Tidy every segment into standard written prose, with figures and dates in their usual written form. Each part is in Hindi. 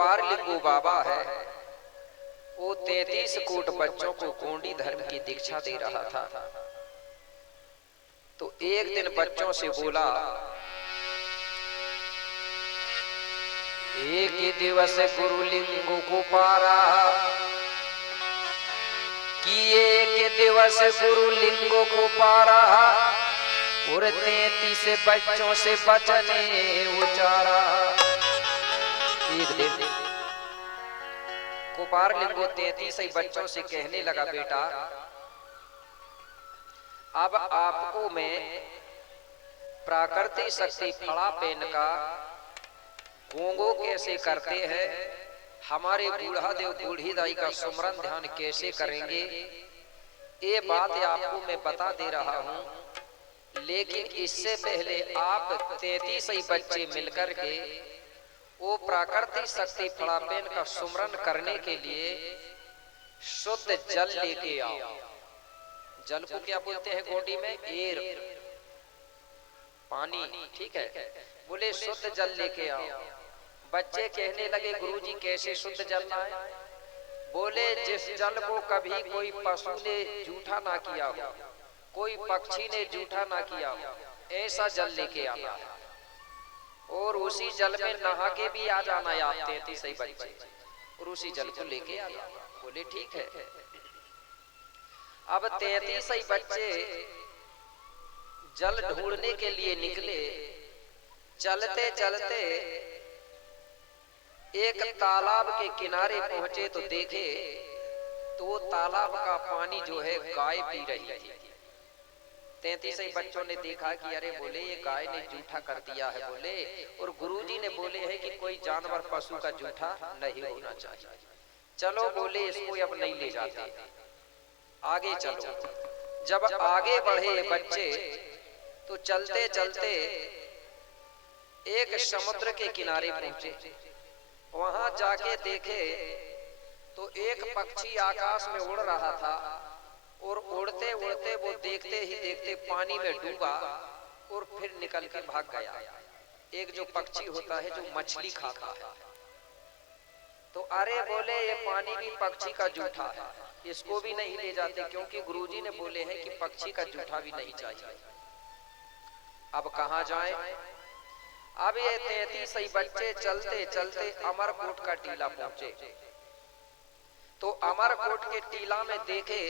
कुपार लिंगू बाबा है, वो 33 कोट बच्चों को गोंडी धर्म की दीक्षा दे रहा था। तो एक दिन बच्चों से बोला, एक ही दिवस गुरु लिंगू को पारा, कि एक दिवस गुरु लिंगू को पारा, और 33 बच्चों से बचने उचारा। एक दिन कुपार लिंगू 33 बच्चों से कहने लगा, बेटा अब आपको मैं प्राकृतिक शक्ति फड़ा पेन का गोंगो कैसे करते हैं, हमारे बूढ़ा देव बूढ़ी दाई का सुमरन ध्यान कैसे करेंगे, ये बात आपको मैं बता दे रहा हूं। लेकिन इससे पहले आप 33 बच्चे मिलकर के वो प्राकृतिक शक्ति फड़ापेन का सुमरन करने के लिए शुद्ध जल लेके आओ। जल को क्या बोलते हैं गोंडी में? एर, पानी, ठीक है। बोले शुद्ध जल लेके आओ। बच्चे कहने लगे, गुरुजी कैसे शुद्ध जल लाए? बोले जिस जल को कभी कोई पशु ने जूठा ना किया हो, कोई पक्षी ने जूठा ना किया हो, ऐसा जल लेके आना है, और उसी जल में नहा के भी आ जाना है आप 33 बच्चे, और उसी जल को लेके आ जाना। बोले ठीक है। अब 33 बच्चे जल ढूंढने के लिए निकले। चलते चलते एक तालाब के किनारे पहुंचे तो देखे तो वो तालाब का पानी जो है गाय पी रही थी। 33 बच्चों ने देखा कि अरे बोले ये गाय ने जूठा कर दिया है बोले, और गुरुजी ने बोले है कि कोई जानवर पशु का जूठा नहीं होना चाहिए। चलो बोले इसको अब नहीं ले जाते, आगे चलो। जब आगे बढ़े बच्चे तो चलते चलते एक समुद्र के किनारे पहुंचे। वहां जाके देखे तो एक पक्षी आकाश में उड़ रहा था, और उड़ते उड़ते वो देखते ही देखते पानी में डूबा और फिर निकल के भाग गया। एक जो पक्षी होता है जो मछली खाता है, तो अरे बोले ये पानी भी पक्षी का जूठा है, इसको भी नहीं ले जाते, क्योंकि गुरुजी ने बोले हैं कि पक्षी का जूठा भी नहीं चाहिए। अब कहां जाएं? अब ये 33 बच्चे चलते चलते अमरकोट का टीला पहुंचे। तो अमरकोट के टीला में देखे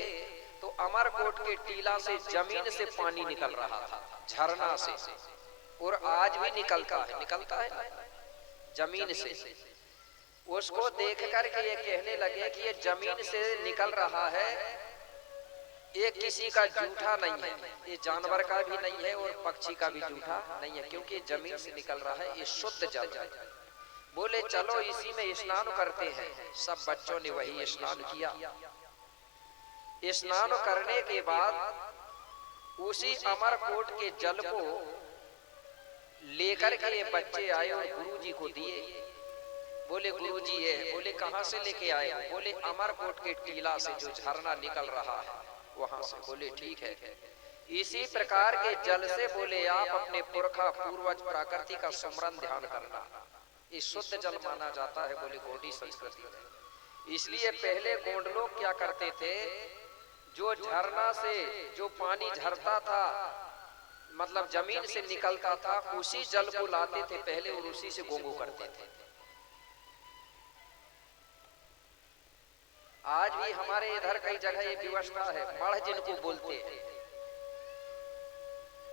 तो अमरकोट के टीला से जमीन से पानी निकल रहा था, झरना से, और आज भी निकलता है जमीन से। उसको देख करके ये कहने लगे कि ये जमीन से निकल रहा है, ये किसी का जूठा नहीं है, ये जानवर का भी नहीं है और पक्षी का भी जूठा नहीं है, क्योंकि जमीन से निकल रहा है, ये शुद्ध जल है। बोले चलो इसी में स्नान करते हैं। सब बच्चों ने वही स्नान किया। स्नान करने के बाद उसी अमरकोट के जल को लेकर के ये बच्चे आए और गुरुजी को दिए। बोले गुरुजी ये, बोले कहां से लेके आए? बोले अमरकोट के टीला से जो झरना निकल रहा है वहां से। बोले ठीक है। इसी प्रकार के जल से बोले आप अपने पुरखा पूर्वज प्रकृति का सुमरन ध्यान करना, ये शुद्ध जल माना जाता है। बोले गोंडी संस्कृति में इसलिए पहले गोंड लोग क्या करते थे, जो झरना से जो पानी झरता था, मतलब जमीन से निकलता था, उसी जल को लाते थे पहले और उसी से गोंगो करते थे। आज भी हमारे इधर कई जगह ये व्यवस्था है। मढ़ जिनको बोलते हैं,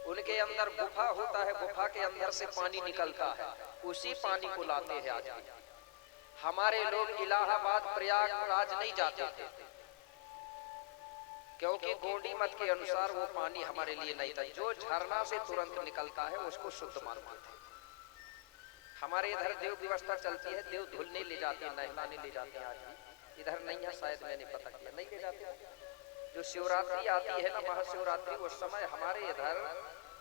उनके अंदर गुफा होता है, गुफा के अंदर से पानी निकलता है, उसी पानी को लाते हैं आज भी। हमारे लोग इलाहाबाद प्रयागराज नहीं जाते थे, क्योंकि गोंडी मत के अनुसार वो पानी हमारे लिए नहीं था। जो झरना से तुरंत निकलता है उसको शुद्ध मानते थे। हमारे इधर देव व्यवस्था चलती है, देव धुलने ले जाते हैं, नहलाने ले जाते हैं। आज भी इधर नहीं है, शायद मैंने पता किया, नहीं ले जाते। जो शिवरात्रि आती है ना, महाशिवरात्रि, उस समय हमारे इधर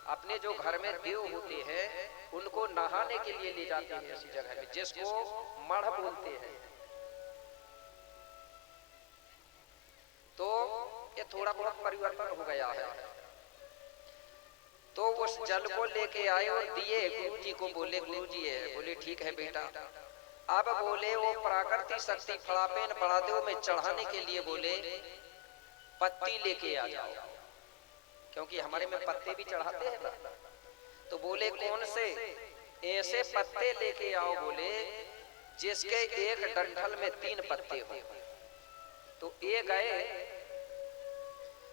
अपने जो घर में देव होते हैं उनको नहाने के लिए ले जाते हैं ऐसी जगह में, जिसको मढ़ बोलते हैं। तो ये थोड़ा बहुत परिवर्तन हो गया है। तो उस जल को लेके आए और दिए गुरुजी को। बोले गुरुजी है, बोले ठीक है बेटा। अब बोले वो प्राकृतिक शक्ति फड़ापेन बड़ादेव में चढ़ाने के लिए बोले पत्ती लेके आ जाओ, क्योंकि हमारे में पत्ते भी चढ़ाते हैं ना। तो बोले कौन से? ऐसे पत्ते लेके आओ बोले जिसके एक डंठल में 3 पत्ते हो। तो ये गए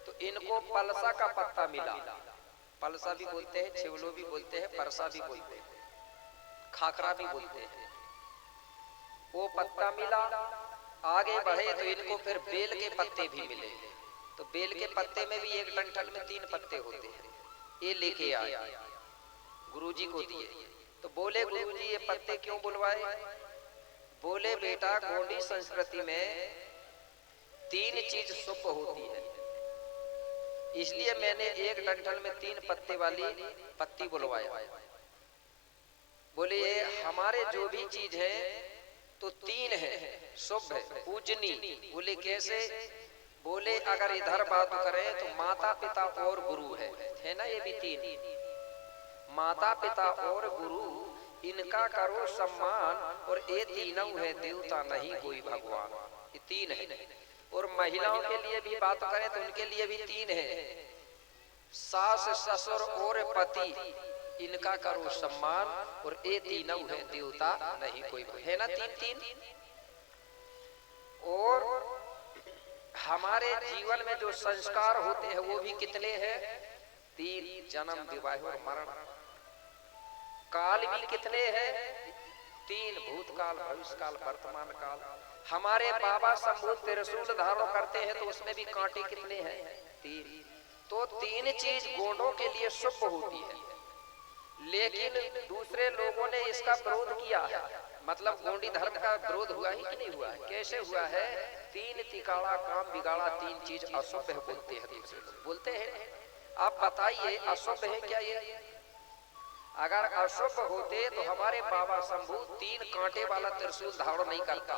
तो इनको पलसा का पत्ता मिला। पलसा भी बोलते हैं, छिवलो भी बोलते हैं, परसा भी बोलते हैं, खाखरा भी बोलते हैं। वो पत्ता मिला, आगे बढ़े तो इनको फिर बेल के पत्ते भी मिले। तो बेल के पत्ते में भी एक डंठल में 3 पत्ते होते हैं। ये लेके आए, गुरुजी को दिए। तो बोले गुरुजी ये पत्ते क्यों बुलवाए? बोले बेटा गोंडी संस्कृति में 3 चीज शुभ होती है, इसलिए मैंने एक डंठल में 3 पत्ते वाली पत्ती बुलवाया। बोले ये हमारे जो भी चीज है तो 3 है, शुभ है, पूजनी। बोले कैसे? बोले अगर इधर बात करें तो माता पिता और गुरु है ना, ये भी 3। माता पिता और गुरु इनका करो सम्मान, और ये तीनों है देवता नहीं कोई भगवान, ये 3 है। और महिलाओं के लिए भी बात करें तो उनके लिए भी 3 है, सास ससुर और पति इनका करो सम्मान, और ये तीनों है देवता नहीं कोई, है ना 3। और हमारे जीवन में जो संस्कार होते हैं वो भी कितने हैं? 3, जन्म विवाह और मरण। काल भी कितने हैं? 3, भूतकाल भविष्यकाल वर्तमान काल। हमारे बाबा शंभू त्रिशूल धारण करते हैं तो उसमें भी कांटे कितने हैं? 3। तो 3 चीज गोंडों के लिए शुभ होती है, लेकिन दूसरे लोगों ने इसका विरोध किया है। मतलब गोंडी धर्म का विरोध हुआ ही कि नहीं हुआ है? कैसे हुआ है? 3 तिकाड़ा काम बिगाड़ा, 3 चीज अशुभ है बोलते हैं दूसरे लोग, बोलते हैं। आप बताइए अशुभ है क्या ये? अगर अशुभ होते तो हमारे बाबा शंभू 3 कांटे वाला त्रिशूल धारण नहीं करता,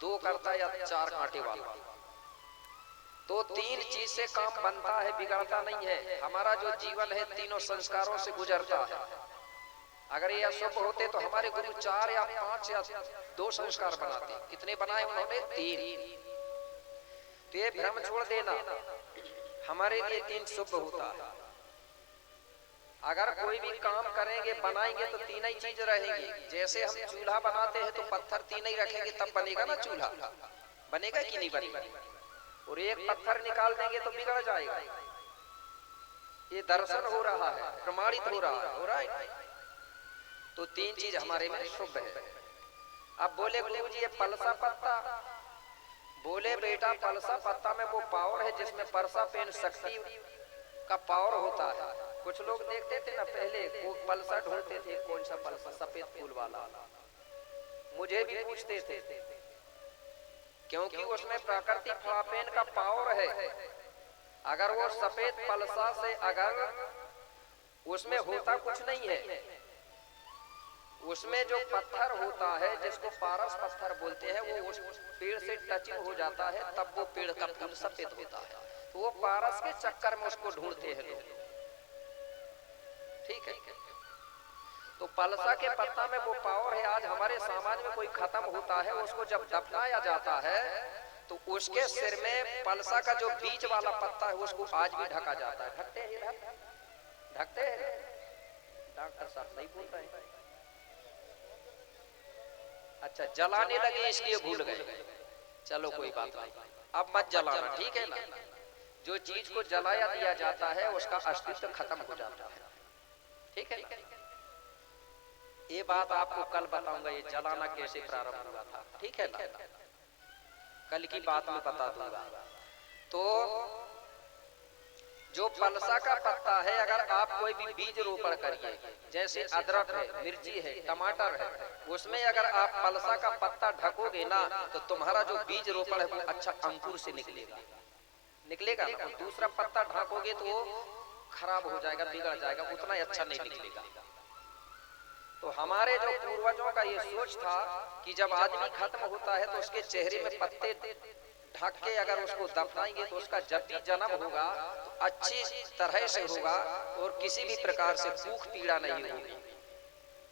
2 करता या 4 कांटे वाला। तो 3 चीज से काम बनता है, बिगड़ता नहीं है। हमारा जो जीवन है 3 संस्कारों से गुजरता है। अगर ये अशुभ होते तो हमारे गुरु 4 या 5 या 2 संस्कार बनाते। कितने बनाए उन्होंने? 3। तो ये भ्रम छोड़ देना, हमारे लिए 3 शुभ होता है। अगर कोई भी काम करेंगे बनाएंगे तो 3 ही चीज रहेंगी। जैसे हम चूल्हा बनाते हैं तो पत्थर 3 ही रखेंगे तब बनेगा ना चूल्हा, बनेगा कि नहीं बनेगा? और एक पत्थर निकाल देंगे तो बिगड़ जाएगा। ये दर्शन हो रहा है, प्रमाणित हो रहा है। तो 3 चीज हमारे में शुभ है। अब बोले गुरुजी ये पलसा पत्ता। बोले बेटा पलसा पत्ता में वो पावर है जिसमें परसा पेन शक्ति का पावर होता है। कुछ लोग देखते थे ना पहले, वो पलसा ढूंढते थे, कौन सा पलसा? सफेद फूल वाला। मुझे भी पूछते थे, क्योंकि उसमें प्राकृतिक फड़ापेन का पावर है। अगर वो सफेद पलसा से अगर उसमें होता कुछ नहीं है, उसमें जो पत्थर होता है जिसको पारस पत्थर बोलते हैं, वो उस पेड़ से टचिंग हो जाता है तब वो पेड़ का फूल सफेद होता है। तो वो पारस के चक्कर में उसको ढूंढते हैं लोग, ठीक है। तो पलसा के पत्ता में वो पावर है। आज हमारे समाज में कोई खत्म होता है, उसको जब दफनाया जाता है तो उसके सिर में पलसा का जो बीच वाला पत्ता है उसको आज भी ढका जाता है। ढकते हैं, ढकते हैं। डॉक्टर साहब नहीं बोल रहे हैं। अच्छा, जलाने लगे इसलिए भूल गए। चलो कोई बात नहीं, अब मत जलाना, ठीक है ना। जो चीज को जलाया दिया जाता है उसका अस्तित्व खत्म हो जाता है, ठीक है ना। ये बात आपको कल बताऊंगा, ये जलाना कैसे प्रारंभ हुआ था, ठीक है ना। कल की बात में बता दूंगा। तो जो पलसा का पत्ता है, अगर आप कोई भी बीज रोपण करिए, जैसे अदरक है, मिर्ची है, टमाटर है, उसमें अगर आप पलसा का पत्ता ढकोगे ना तो तुम्हारा जो बीज रोपण है वो अच्छा अंकुर से निकलेगा, निकलेगा ना। और दूसरा पत्ता ढकोगे तो वो खराब हो जाएगा, बिगड़ जाएगा, उतना अच्छा नहीं निकलेगा। तो हमारे जो पूर्वजों का ये सोच था कि जब आदमी खत्म होता है तो उसके चेहरे में पत्ते ढक के अगर उसको दफनाएंगे तो उसका जब भी जन्म होगा तो अच्छी तरह से होगा और किसी भी प्रकार से भूख पीड़ा नहीं होगी।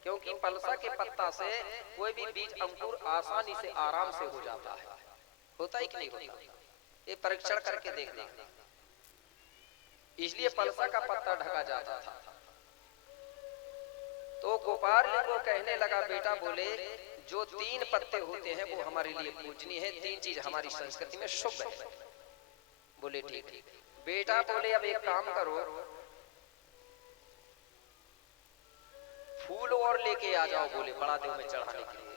क्योंकि पलसा के पत्ता से कोई भी बीज अंकुर आसानी से आराम से हो जाता है। होता ही कि नहीं होता? ये परीक्षण करके देखना। इसलिए पलसा का पत्ता ढका जाता था। तो गोपाल को कहने लगा, बेटा बोले जो 3 पत्ते होते हैं वो हमारे लिए पूजनीय है, 3 चीज हमारी संस्कृति में शुभ है। बोले ठीक। बेटा बोले अब एक काम करो, फूल और लेके आ जाओ। बोले बड़ा देव में चढ़ाने के लिए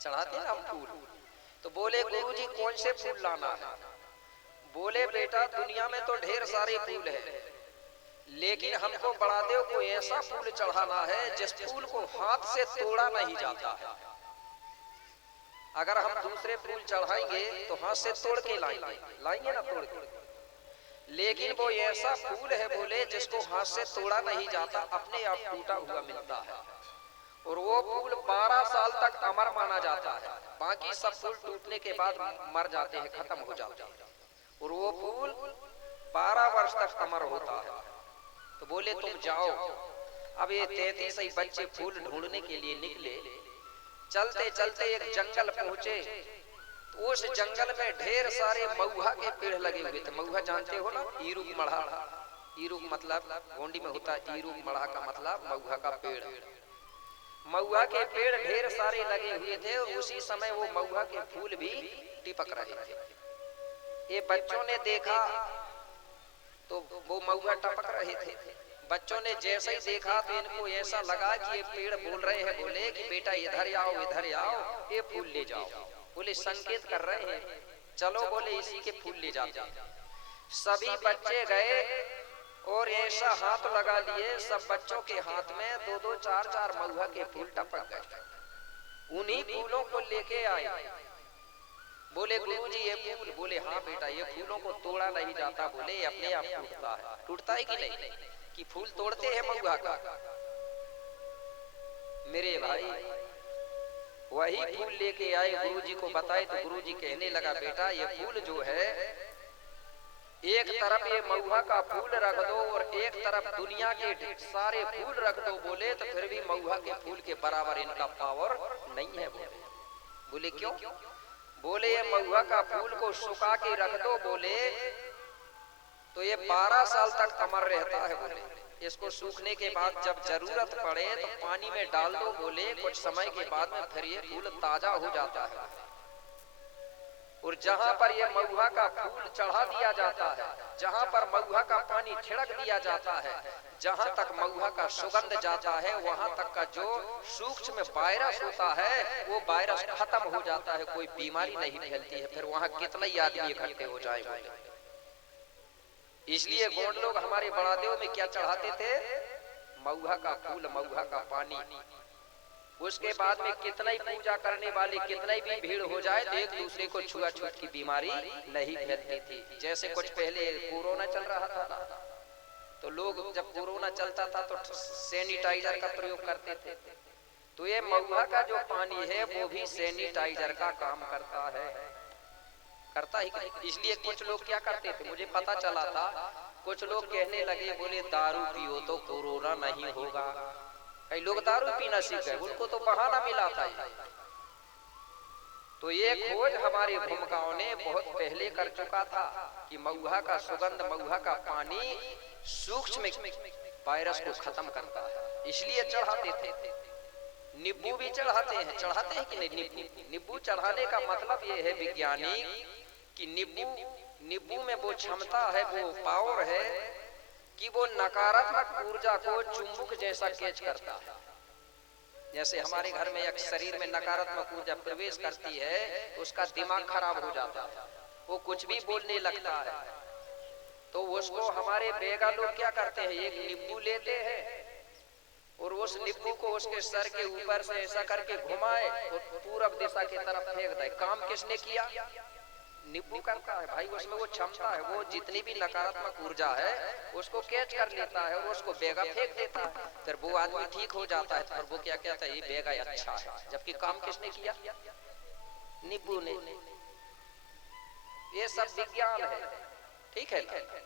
चढ़ाते हैं हम फूल। तो बोले गुरुजी कौन से फूल लाना है? बोले बेटा दुनिया में तो ढेर सारे फूल हैं, लेकिन हमको बड़ा देव को ऐसा फूल चढ़ाना है जिस फूल को हाथ से तोड़ा नहीं जाता है। अगर हम दूसरे फूल चढ़ाएंगे तो हाथ से तोड़ के लाएंगे ना तोड़ के, लेकिन वो ऐसा फूल है बोले जिसको हाथ से तोड़ा नहीं जाता, अपने आप टूटा हुआ मिलता है। और वो फूल 12 साल तक अमर माना जाता है। बाकी सब फूल टूटने के बाद मर जाते हैं, खत्म हो जाते हैं, और वो फूल 12 वर्ष तक अमर होता है। तो बोले तुम जाओ। अब ये 33 ही बच्चे फूल ढूंढने के लिए निकले। चलते चलते एक जंगल पहुंचे। तो उस जंगल में ढेर सारे महुआ के पेड़ लगे हुए थे। महुआ जानते हो ना? ईरूक मढ़ा। ईरूक मतलब गोंडी में होता है, ईरूक मढ़ा का मतलब महुआ का पेड़। महुआ के पेड़ ढेर सारे लगे हुए थे और उसी समय वो महुआ के फूल भी टिपक रहे थे। ये बच्चों ने देखा तो वो महुआ टपक रहे थे। बच्चों ने जैसे ही देखा तो इनको ऐसा लगा कि ये पेड़ बोल रहे हैं, बोले कि बेटा इधर आओ, इधर आओ, ये फूल ले जाओ। बोले संकेत कर रहे हैं, चलो बोले इसी के फूल ले जाते हैं। सभी बच्चे गए और ऐसा हाथ लगा लिए, सब बच्चों के हाथ में 2-2, 4-4 महुआ के फूल टपक गए। उन्हीं फूलों को लेके आए। बोले गुरुजी ये फूल? बोले हाँ बेटा, ये फूलों को तोड़ा नहीं जाता। बोले अपने आप टूटता है। टूटता है कि नहीं? कि फूल तोड़ते हैं महुआ का? मेरे भाई वही फूल लेके आए, गुरुजी को बताए। तो गुरुजी कहने लगा, बेटा ये फूल जो है, एक तरफ ये महुआ का फूल रख दो और एक तरफ दुनिया के सारे फूल रख दो। बोले तो फिर भी महुआ के फूल के बराबर इनका पावर नहीं है। बोले क्यों? बोले ये महुआ का फूल को सुखा के रख दो बोले तो ये 12 साल तक अमर रहता है। बोले इसको सूखने के बाद जब जरूरत पड़े तो पानी में डाल दो। बोले कुछ समय के बाद में फिर ये फूल ताजा हो जाता है। और जहाँ पर ये महुआ का फूल चढ़ा दिया जाता है, जहाँ पर महुआ का पानी छिड़क दिया जाता है, जहाँ तक महुआ का सुगंध जाता है, वहाँ तक का जो सूक्ष्म वायरस होता है वो वायरस खत्म हो जाता है, कोई बीमारी नहीं फैलती है। फिर वहाँ कितने ही आदमी इकट्ठे हो जाएंगे। इसलिए गोंड लोग हमारे बड़ादेव में क्या चढ़ाते थे? महुआ का फूल, महुआ का पानी। उसके बाद में कितना ही पूजा करने वाले, कितना ही भी भीड़ हो जाए तो एक दूसरे को छुआछूत की बीमारी नहीं फैलती थी। जैसे कुछ पहले कोरोना चल रहा था ना, तो लोग जब कोरोना चलता था तो सैनिटाइजर का प्रयोग करते थे। तो ये महुआ का जो पानी है वो भी सैनिटाइजर का काम करता है, करता ही। इसलिए कुछ लोग क्या करते थे, मुझे पता चला था, कुछ लोग कहने लगे बोले दारू पियो तो कोरोना नहीं होगा। कई लोग दारू पीना सीख गए, उनको तो बहाना मिला था। तो ये खोज हमारे भूमिकाओं ने बहुत पहले कर चुका था कि महुआ का सुगंध, महुआ का पानी सूक्ष्म वायरस को खत्म करता है। इसलिए चढ़ाते थे। नींबू भी चढ़ाते हैं कि नहीं? नींबू चढ़ाने का मतलब ये है वैज्ञानिक कि नींबू में वो क्षमता है, वो पावर है कि वो नकारात्मक ऊर्जा को चुंबक जैसा कैच करता है। जैसे हमारे घर में एक शरीर में नकारात्मक ऊर्जा प्रवेश करती है, उसका दिमाग खराब हो जाता है, वो कुछ भी बोलने लगता है। तो उसको हमारे बेगा लोग क्या करते हैं, एक नींबू लेते हैं और उस नींबू को उसके सर के ऊपर से ऐसा करके घुमाए और पूरब दिशा की तरफ फेंक दे। काम किसने किया? नींबू करता है भाई। उसमें वो क्षमता है, वो जितनी भी नकारात्मक ऊर्जा है उसको कैच कर लेता है और उसको बेगा फेंक देता है। फिर वो आदमी ठीक हो जाता है। और वो क्या कहता है, ये बेगा अच्छा है, जबकि काम किसने किया? नींबू ने। ये सब विज्ञान है, ठीक है ना?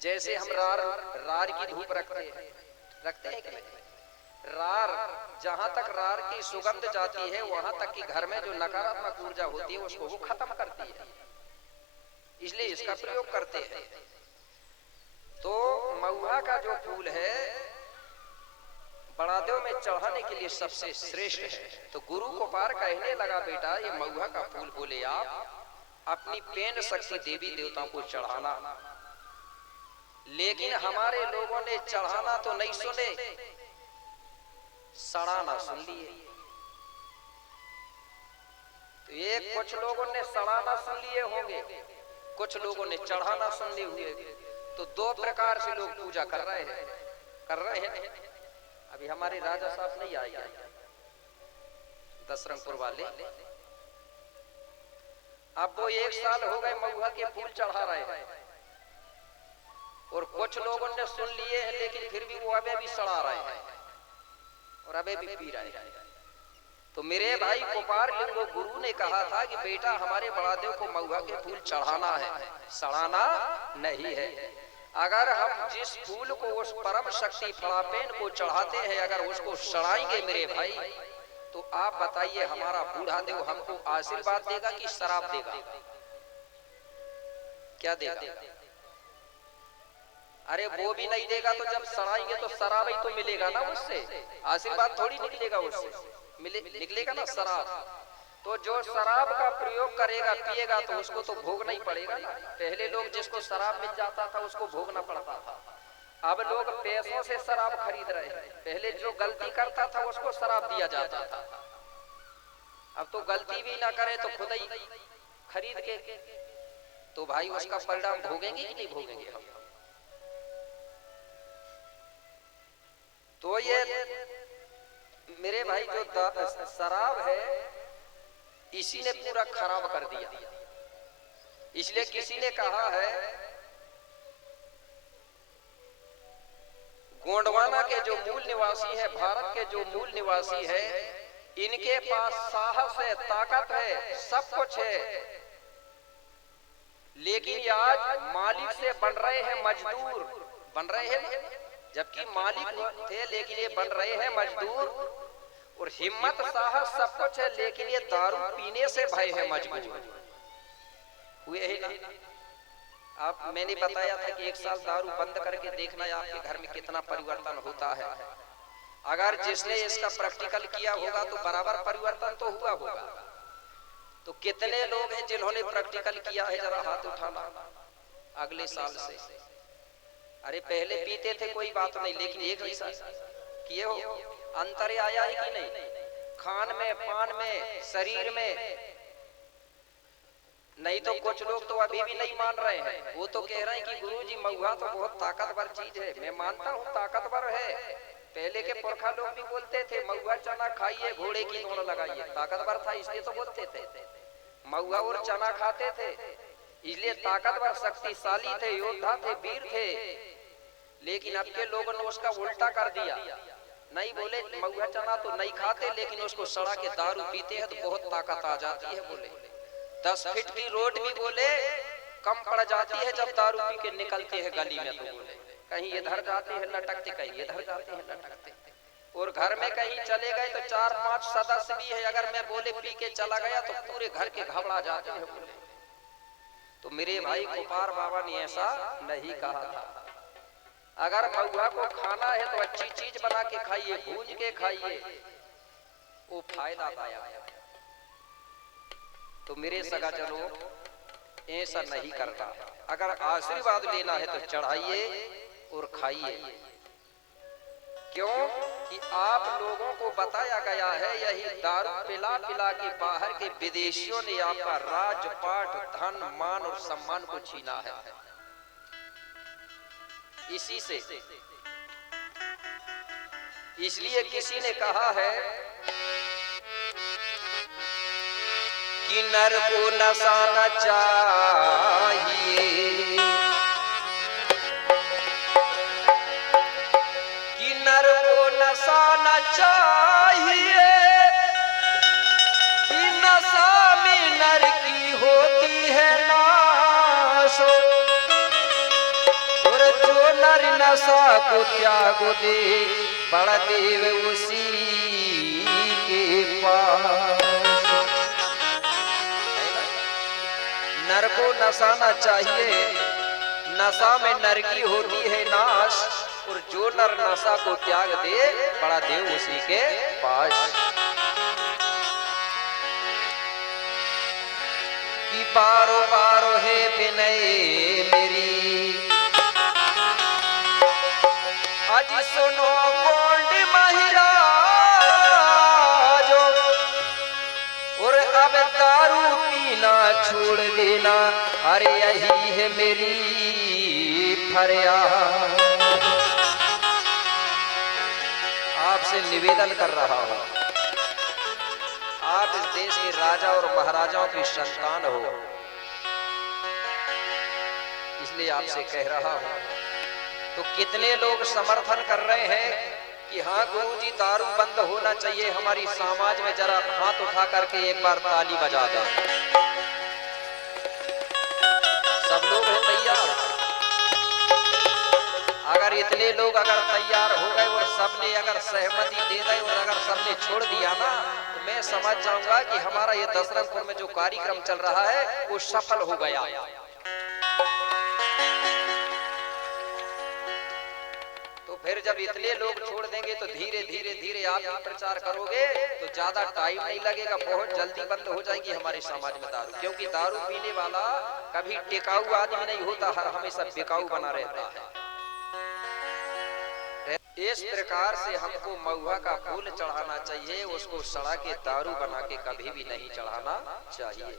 जैसे हम रार की धूप रखते हैं कि नहीं? रार, जहां तक रार की सुगंध जाती है वहां तक कि घर में जो नकारात्मक ऊर्जा होती है उसको वो खत्म करती है, इसलिए इसका प्रयोग करते हैं। तो महुआ का जो फूल है बड़ादेव में चढ़ाने के लिए सबसे श्रेष्ठ है। तो गुरु को पार कहने लगा, बेटा ये महुआ का फूल बोले आप अपनी पेन शक्ति देवी देवताओं को चढ़ाना, लेकिन हमारे लोगों ने चढ़ाना तो नहीं सुने, सड़ाना सुन लिए। तो ये कुछ लोगों ने सड़ाना सुन लिए होंगे, कुछ लोगों ने चढ़ाना सुन लिए हुए। तो दो प्रकार से लोग पूजा कर रहे हैं। अभी हमारे राजा साहब नहीं आए दसरंगपुर वाले, अब वो 1 साल हो गए महुआ के फूल चढ़ा रहे हैं, और कुछ लोगों ने सुन लिए हैं लेकिन फिर भी वो अबे भी सड़ा रहे हैं और अबे भी पी रहे हैं। तो मेरे भाई कुपार लिंगो गुरु ने कहा था कि बेटा हमारे बड़ादेव को महुआ के फूल चढ़ाना है, सड़ाना नहीं है। अगर हम जिस फूल को उस परम शक्ति फड़ापेन को चढ़ाते हैं अगर उसको सड़ाएंगे मेरे भाई, तो आप बताइए हमारा बूढ़ा देव हमको आशीर्वाद देगा कि शराब देगा? क्या देगा? अरे वो भी नहीं देगा। तो जब सड़ाएंगे तो शराब ही तो मिलेगा ना उससे, आशीर्वाद थोड़ी निकलेगा उससे, निकलेगा ना शराब। तो जो शराब का प्रयोग करेगा पिएगा तो उसको तो भोगना ही पड़ेगा ना। पहले लोग जिसको शराब मिल जाता था उसको भोगना पड़ता था, अब लोग पैसों से शराब खरीद रहे हैं। पहले जो गलती करता था उसको शराब दिया जाता था, अब तो गलती भी ना करे तो खुद ही खरीद के, तो भाई उसका परिणाम भोगेंगे कि नहीं भोगेंगे हम? तो ये मेरे भाई जो शराब है इसी ने पूरा खराब कर दिया। इसलिए किसी ने कहा है गोंडवाना के जो मूल निवासी है, भारत के जो मूल निवासी है, इनके पास साहस है, ताकत है, सब कुछ है, लेकिन ये आज मालिक से बन रहे हैं मजदूर, बन रहे हैं जबकि मालिक थे, लेकिन ये बन रहे हैं मजदूर। और हिम्मत साहस सब कुछ है, लेकिन ये दारू पीने से भय है मजबूर हुए ही ना। आप मैंने बताया था कि 1 साल दारू बंद करके देखना आपके घर में कितना परिवर्तन होता है। अगर जिसने इसका प्रैक्टिकल किया होगा तो बराबर परिवर्तन तो हुआ होगा। तो कितने लोग हैं जिन्होंने प्रैक्टिकल किया है, जरा हाथ उठाना अगले साल से। अरे पहले पीते थे कोई बात नहीं, लेकिन एक ही साल किए हो, अंतर आया है कि नहीं? खान में, पान में, शरीर में। नहीं तो कुछ लोग तो अभी भी नहीं मान रहे हैं, वो तो कह रहे हैं कि गुरुजी महुआ तो बहुत ताकतवर चीज है। मैं मानता हूँ ताकतवर है, पहले के पुरखा लोग भी बोलते थे महुआ चना खाइए घोड़े की दौड़ लगाइए, ताकतवर था इसलिए तो बोलते थे। महुआ और चना खाते थे इसलिए ताकतवर, शक्तिशाली थे, योद्धा थे, वीर थे। लेकिन अब के लोगों ने उसका उल्टा कर दिया, नहीं बोले महुआ चना तो नहीं खाते, लेकिन उसको सड़ा के दारू पीते हैं तो बहुत ताकत आ जाती है। बोले 10 फीट की रोड भी बोले कम पड़ जाती है जब दारू पी के निकलते हैं गली में। तो बोले कहीं इधर जाते हैं लटकते, कहीं इधर जाते हैं लटकते। और घर में कहीं चले गए तो 4-5 सदस्य भी है, अगर मैं बोले पी के चला गया तो पूरे घर के घबरा जाते हैं। बोले तो मेरे भाई कुपार बाबा ने ऐसा नहीं कहा था। अगर महुआ को खाना है तो अच्छी चीज बना के खाइए, भून के खाइए, वो फायदादायक है। तो मेरे सगाजनों ऐसा नहीं करता। अगर आशीर्वाद लेना है तो चढ़ाइए और खाइए। क्यों कि आप लोगों को बताया गया है यही दारू पिला पिला के बाहर के विदेशियों ने आपका राजपाट, धन, मान और सम्मान को छीना है। इसी से इसलिए किसी ने कहा है कि नर को नशा न चाहिए, कि नर को नशा न चाहिए, कि नशा में नर की होती है नाश। और जो न नर नशा को त्याग दे, बड़ा देव उसी के पास। नर को नशाना चाहिए, नशा में नर की होती है नाश, और जो नर नशा को त्याग दे, बड़ा देव उसी के पास। कि बारो बारो है विनय मेरी, आज सुनो गोंड महिराजो, और अब दारू पीना छोड़ देना, अरे यही है मेरी फरियाद। आपसे निवेदन कर रहा हूं, आप इस देश के राजा और महाराजाओं की संतान हो, इसलिए आपसे कह रहा हूं। तो कितने लोग समर्थन कर रहे हैं कि हाँ गुरुजी दारू बंद होना चाहिए हमारी समाज में, जरा हाथ उठा करके एक बार ताली बजा दें। सब लोग हैं तैयार? अगर इतने लोग अगर तैयार हो गए और सबने अगर सहमति दे दी और अगर सबने छोड़ दिया ना, तो मैं समझ जाऊंगा कि हमारा ये दशरथपुर में जो कार्यक्रम चल रहा है वो सफल हो गया। तो फिर जब इतने लोग छोड़ देंगे तो धीरे धीरे धीरे आप भी प्रचार करोगे तो ज्यादा टाइम नहीं लगेगा, बहुत जल्दी बंद हो जाएगी हमारे समाज में दारू। क्योंकि दारू पीने वाला कभी टिकाऊ आदमी नहीं होता, हर हमेशा बिकाऊ बना रहता है। इस प्रकार से हमको महुआ का फूल चढ़ाना चाहिए, उसको सड़ा के दारू बना के कभी भी नहीं चढ़ाना चाहिए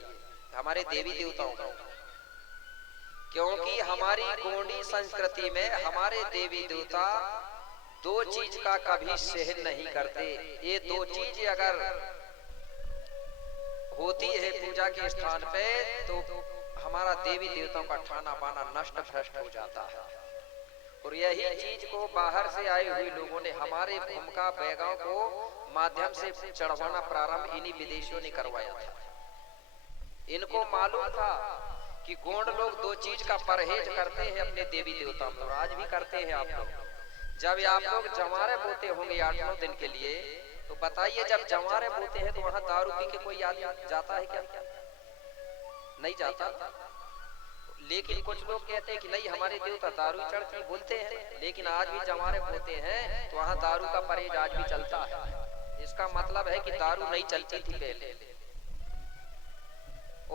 हमारे देवी देवताओं को। क्योंकि हमारी गोंडी संस्कृति में हमारे देवी देवता दो चीज का कभी सहन नहीं करते। ये दो चीज अगर होती है पूजा के स्थान पे तो हमारा देवी देवताओं का ठाना पाना नष्ट भ्रष्ट हो जाता है। और यही चीज को बाहर से आए हुए लोगों ने हमारे भूमिका बैगाओं को माध्यम से चढ़वाना प्रारंभ इन्हीं विदेशियों ने करवाया था। इनको मालूम था कि गोंड लोग दो चीज का परहेज करते हैं अपने देवी देवताओं में, और आज भी करते हैं आप लोग। जब आप लोग जवारे बोते होंगे 8-9 दिन के लिए, तो बताइए जब जवारे बोते हैं तो वहां दारू पी के कोई आदमी जाता है क्या? नहीं जाता। लेकिन कुछ लोग कहते हैं कि नहीं हमारे देवता दारू चढ़ती बोलते हैं, लेकिन आज भी जवारे बोते हैं तो वहां दारू का परहेज आज भी चलता है। इसका मतलब है कि दारू नहीं चलती थी पहले।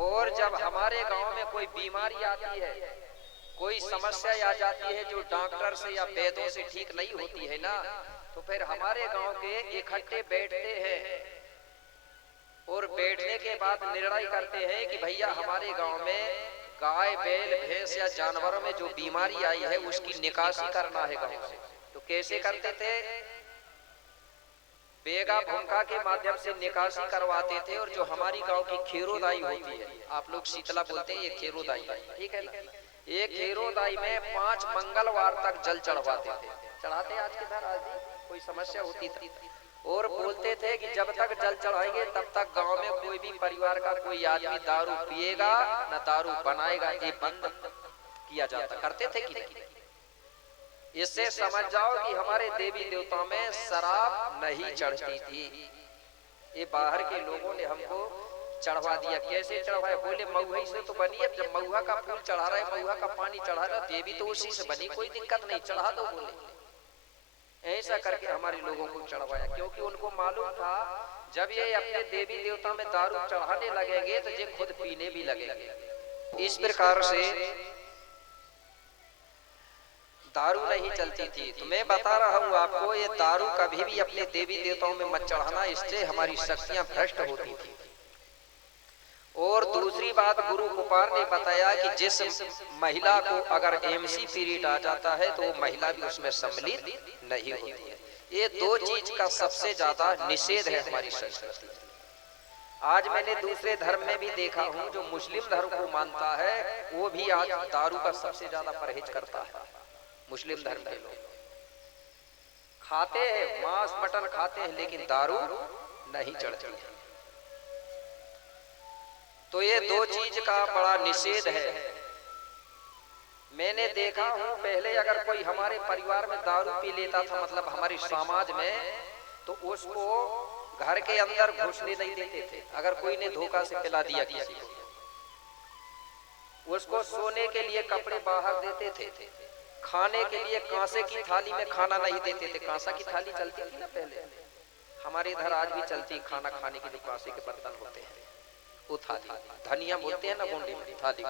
और जब हमारे गांव में कोई बीमारी आती है, कोई समस्या आ जाती है जो डॉक्टर से या वैद्यों से ठीक नहीं होती है ना, तो फिर हमारे गांव के इकट्ठे बैठते हैं और बैठने के बाद निर्णय करते हैं कि भैया हमारे गांव में गाय बैल भैंस या जानवरों में जो बीमारी आई है उसकी निकासी करना है गांव से। तो कैसे करते थे? बेगा भूमिका के माध्यम से निकासी करवाते थे। और जो हमारी गांव की खेरोदाई होती है, आप लोग शीतला बोलते हैं, ये खेरोदाई, ठीक है ना? ये खेरोदाई में 5 मंगलवार तक जल चढ़वाते थे। चढ़ाते आज के घर आज भी कोई समस्या होती थी। और बोलते थे कि जब तक जल चढ़ाएंगे तब तक गांव में कोई भी परिवार का कोई आदमी दारू पिएगा न दारू बनाएगा, ये बंद किया जाता। करते थे कि नहीं? इससे समझ जाओ कि हमारे देवी देवताओं में शराब नहीं चढ़ती थी। ये बाहर के लोगों ने हमको चढ़वा दिया। कैसे चढ़वाया? बोले महुआ से तो बनी है, जब महुआ का फूल चढ़ा रहा है, महुआ का पानी चढ़ा रहा है, देवी तो उसी से बनी, कोई दिक्कत नहीं, चढ़ा दो। बोले ऐसा करके हमारे लोगों को चढ़वाया, क्योंकि उनको मालूम था जब ये अपने देवी देवता में दारू चढ़ाने लगेंगे तो ये खुद पीने भी लगेंगे। इस प्रकार से दारू नहीं चलती थी। तो मैं बता रहा हूँ आपको, ये दारू कभी भी अपने देवी देवताओं में मत चढ़ाना, इससे हमारी शक्तियां भ्रष्ट होती थी। और दूसरी बात गुरु कुपार ने बताया कि जिस महिला को अगर एमसी पीरियड आ जाता है तो वो महिला भी उसमें सम्मिलित नहीं होती है। ये दो चीज का सबसे ज्यादा निषेध है हमारी संस्कृति। आज मैंने दूसरे धर्म में भी देखा हूँ, जो मुस्लिम धर्म को मानता है वो भी आज दारू का सबसे ज्यादा परहेज करता है। मुस्लिम धर्म के लोग खाते हैं, मांस मटन खाते हैं, लेकिन दारू नहीं चढ़ती है। तो ये दो चीज का बड़ा निषेध है। मैंने देखा हूं पहले अगर कोई हमारे परिवार में दारू पी लेता था, मतलब हमारे समाज में, तो उसको घर के अंदर घुसने नहीं देते थे। अगर कोई ने धोखा से पिला दिया किसी को, उसको सोने के लिए कपड़े बाहर देते थे, खाने के लिए कांसे की थाली में खाना नहीं देते थे। कांसा की थाली चलती थी ना पहले, हमारे इधर आज भी चलती, खाना खाने के लिए कांसे के बर्तन होते हैं, वो थाली, धनिया बोलते हैं ना गोंडी में थाली,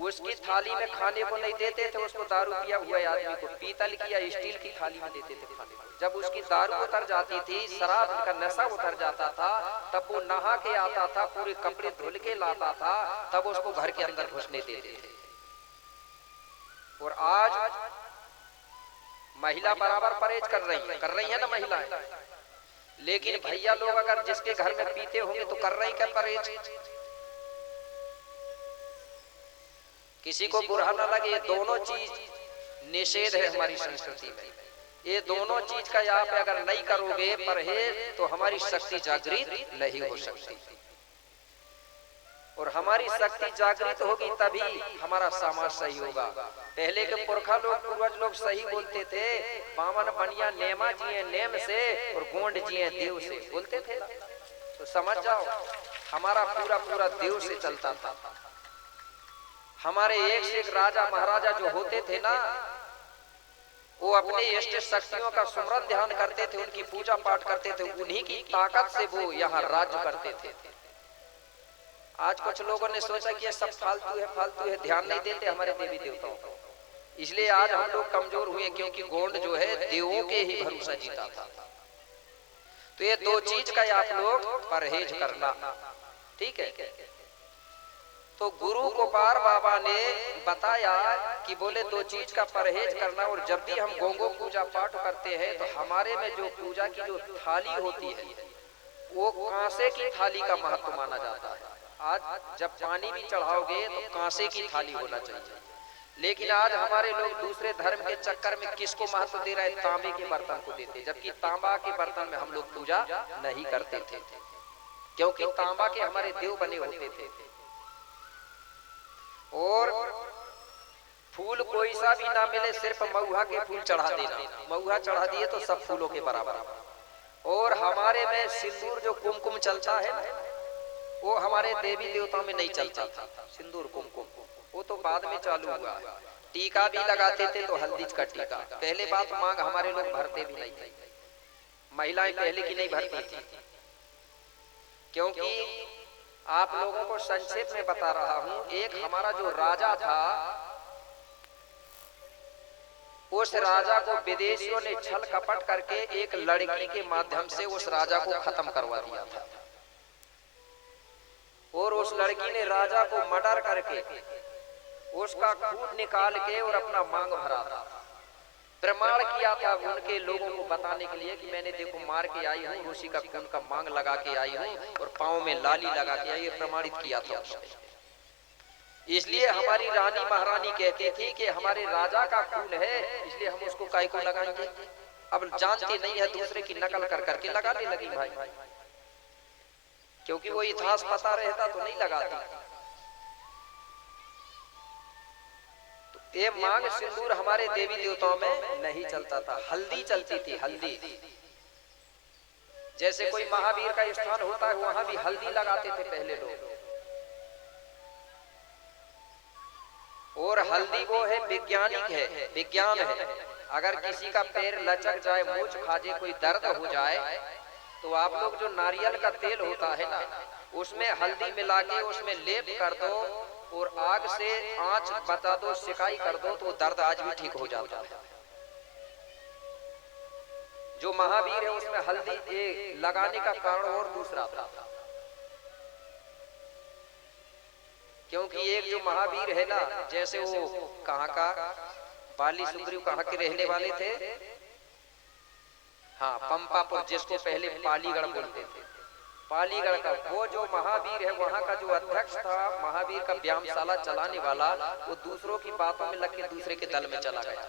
उसकी थाली में खाने को नहीं देते थे। उसको दारू पिया हुआ आदमी को पीतल की या स्टील की थाली में देते थे खाने को। जब उसकी दारू उतर जाती थी, शराब का नशा उतर जाता था, तब वो नहा के आता था, पूरे कपड़े धुल के लाता था, तब उसको घर के अंदर घुसने देते थे। और आज महिला बराबर परहेज कर रही है ना महिलाएं, लेकिन भैया लोग अगर जिसके घर में पीते होंगे तो कर रहे क्या परहेज? किसी को बुरा न लगे, ये दोनों चीज निषेध है हमारी संस्कृति में। ये दोनों चीज का आप अगर नहीं करोगे परहेज, तो हमारी शक्ति जागृत नहीं हो सकती। और हमारी शक्ति जागृत होगी तभी हमारा समाज सही होगा। पहले के पुरखा लोग, पूर्वज लोग सही बोलते थे, बामन बनिया नेमा जिए नेम से और गोंड जिए देव से, बोलते थे। तो समझ जाओ हमारा पूरा पूरा देव से चलता था। हमारे एक से एक राजा महाराजा जो होते थे ना, वो अपने इष्ट शक्तियों का सुमरन ध्यान करते थे, उनकी पूजा पाठ करते थे, उन्हीं की ताकत से वो यहाँ राज्य करते थे। आज कुछ लोगों ने सोचा कि ये सब फालतू है, ध्यान नहीं देते हमारे देवी देवताओं को, इसलिए आज हम लोग कमजोर हुए, क्योंकि गोंड जो है देवों के ही भरोसा जीता था। तो ये दो चीज का आप लोग परहेज करना, ठीक है। तो गुरु गोपाल बाबा ने बताया कि बोले दो चीज का परहेज करना। और जब भी हम गंगो पूजा पाठ करते हैं तो हमारे में जो पूजा की जो थाली होती है वो कांसे की थाली का महत्व माना जाता है। आज जब पानी भी चढ़ाओगे तो कांसे की थाली होना चाहिए, लेकिन आज हमारे लोग दूसरे धर्म के चक्कर में किसको महत्व दे रहे हैं? तांबे के बर्तन को देते, जबकि तांबा के बर्तन में हम लोग पूजा नहीं करते थे, क्योंकि तांबा के हमारे देव बने होते थे। और फूल कोई सा भी ना मिले, सिर्फ महुआ के फूल चढ़ा देना, महुआ चढ़ा दिए तो सब फूलों के बराबर। और हमारे में सिंदूर जो कुमकुम चलता है ना, वो हमारे देवी देवताओं में नहीं चलता था सिंदूर कुमकुम, वो तो बाद में चालू हुआ। टीका भी लगाते थे तो हल्दी का टीका। पहले बात मांग हमारे लोग भरते भी नहीं थे, महिलाएं पहले की नहीं भरती थी, क्योंकि आप लोगों को संक्षेप में बता रहा हूं। एक हमारा जो राजा था, उस राजा को विदेशियों ने छल कपट करके एक लड़की के माध्यम से उस राजा को खत्म करवा दिया था। और उस लड़की ने राजा को मर्डर करके उसका खून निकाल के और अपना मांग भरा था, प्रमाण किया था उनके लोगों को बताने के लिए कि मैंने देखो मार के आई हूँ, ऋषि का खून का मांग लगा के आई हूँ और पाँव में लाली लगा के आई, प्रमाणित किया था उसने। इसलिए हमारी रानी महारानी कहती थी कि हमारे राजा का खून है, इसलिए हम उसको काय को लगाएंगे। अब जानते नहीं है, दूसरे की नकल कर करके लगाने लगी भाई, क्योंकि वो इतिहास पता रहता तो नहीं लगाती। तो ये मांग सिंदूर हमारे देवी देवताओं में नहीं चलता था, हल्दी चलती थी, हल्दी। जैसे कोई महावीर का स्थान होता है, वहां भी हल्दी लगाते थे पहले लोग। और हल्दी वो है वैज्ञानिक है, विज्ञान है। अगर किसी का पैर लचक जाए, मूंछ खाजे, कोई दर्द हो जाए, तो आप लोग जो नारियल का तेल होता है ना, उसमें हल्दी मिला के उसमें लेप कर दो और आग से आंच बता दो, सिकाई कर दो, तो दर्द आज भी ठीक हो जाता है। जो महावीर है उसमें हल्दी लगाने का कारण और दूसरा था, क्योंकि एक जो महावीर है ना, जैसे वो कहाँ का, बाली सुग्रीव कहाँ के रहने वाले थे, हाँ पंपापुर, जिसको पहले पालीगढ़ बोलते थे, पालीगढ़ का वो जो महावीर है, वहाँ का जो अध्यक्ष था, महावीर का व्यायामशाला चलाने वाला, वो दूसरों की बातों में लग के दूसरे के दल में चला गया।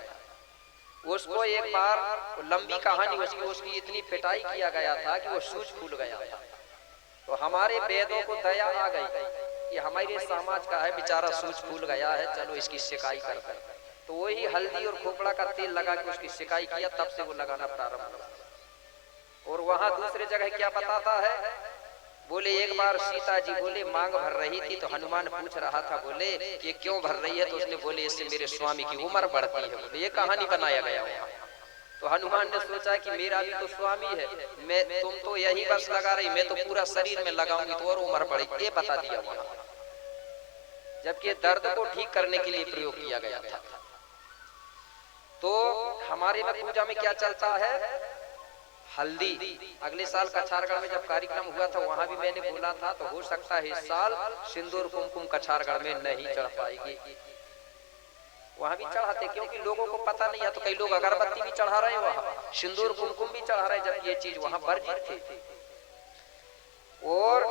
उसको एक बार, लंबी कहानी उसकी इतनी पिटाई किया गया था कि वो सूझ फूल गया था। तो हमारे वेदों को दया आ गई, कि हमारे समाज का है बेचारा सूझ फूल गया है, चलो इसकी सिकाई करते हैं। तो वही हल्दी और खोपड़ा का तेल लगा के उसकी सिकाई किया, तब से वो लगाना प्रारंभ हुआ। और वहां दूसरे जगह क्या बताता है, बोले एक बार सीता जी बोले मांग भर रही थी तो हनुमान पूछ रहा था, बोले ये क्यों भर रही है, तो उसने बोले इससे मेरे स्वामी की उम्र बढ़ती है। बोले ये कहानी बनाया गया हुआ। तो हनुमान ने सोचा कि मेरा भी तो स्वामी है, मैं तुम तो यही बस लगा रही, मैं तो पूरा शरीर में लगाऊंगी तो और उम्र बढ़ेगी, ये बता दिया वहां। जबकि दर्द को ठीक करने के लिए प्रयोग किया गया था। तो हमारे में पूजा में क्या चलता है, हल्दी। अगले साल कछारगढ़ में जब कार्यक्रम हुआ था वहां भी मैंने बोला था, तो हो सकता है इस साल सिंदूर कुमकुम कछारगढ़ में नहीं चढ़ पाएगी। वहां भी चढ़ाते क्योंकि लोगों को पता नहीं है, तो कई लोग अगरबत्ती भी चढ़ा रहे हैं, वहां सिंदूर कुमकुम भी चढ़ा रहे हैं, जब ये चीज वहां वर्जित थी। और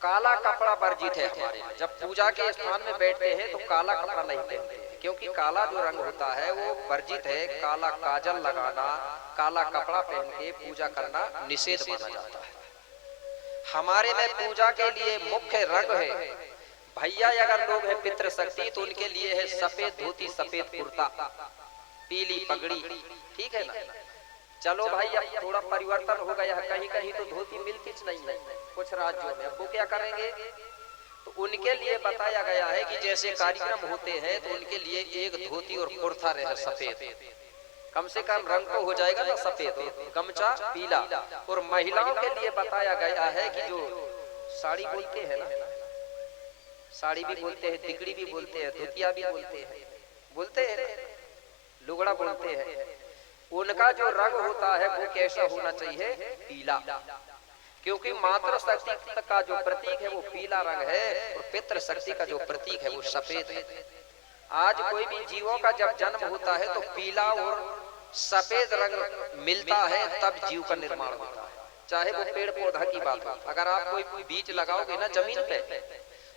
काला कपड़ा वर्जित है हमारे। जब पूजा के स्थान में बैठते हैं तो काला कपड़ा नहीं पहनते हैं, क्योंकि काला जो रंग होता है वो वर्जित है। काला काजल लगाना, काला कपड़ा पहन के पूजा करना निषेध माना जाता है। हमारे में पूजा के लिए मुख्य रंग है, भैया अगर लोग हैं पितृशक्ति तो उनके लिए है सफेद धोती, सफेद कुर्ता, पीली पगड़ी, ठीक है ना। चलो भाई अब थोड़ा परिवर्तन हो गया है, कहीं कहीं तो धोती मिलती नहीं है कुछ राज्यों में, अब वो क्या करेंगे, तो उनके लिए बताया गया है कि जैसे कार्यक्रम होते हैं तो उनके लिए एक धोती और कुर्ता रहे सफेद, कम से कम रंग तो हो जाएगा ना सफेद, और गमछा पीला। और महिलाओं के लिए बताया गया है कि जो साड़ी बोलते हैं ना, साड़ी भी बोलते हैं, दिगड़ी भी बोलते हैं, धोतिया भी बोलते हैं, लुगड़ा बोलते हैं, उनका जो रंग होता है वो कैसा होना चाहिए, पीला। क्योंकि मातृ शक्ति का जो प्रतीक है वो पीला रंग है, और पितृ शक्ति का जो प्रतीक है वो सफेद है। आज कोई भी जीवों का जब जन्म होता है तो पीला और सफेद रंग मिलता है, तब जीव का निर्माण होता है। चाहे वो पेड़ पौधा की बात हो, अगर आप कोई बीज लगाओगे ना जमीन पे,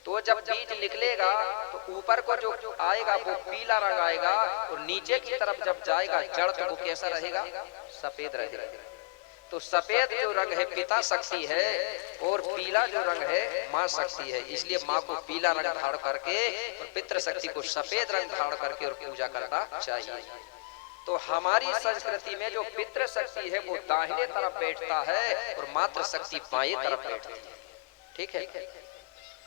तो जब बीज निकलेगा तो ऊपर को जो आएगा वो पीला रंग आएगा, और नीचे की तरफ जब जाएगा जड़ तो वो कैसा रहेगा, सफेद रहेगा। तो सफेद जो रंग है पिता शक्ति है, और पीला जो रंग है माँ शक्ति है। इसलिए माँ को पीला रंग धारण करके और पितृ शक्ति को सफेद रंग धारण करके और पूजा करना चाहिए। तो हमारी संस्कृति में जो पितृ शक्ति है वो दाहिने तरफ बैठता है और मातृ शक्ति बाएं तरफ बैठती है, ठीक है।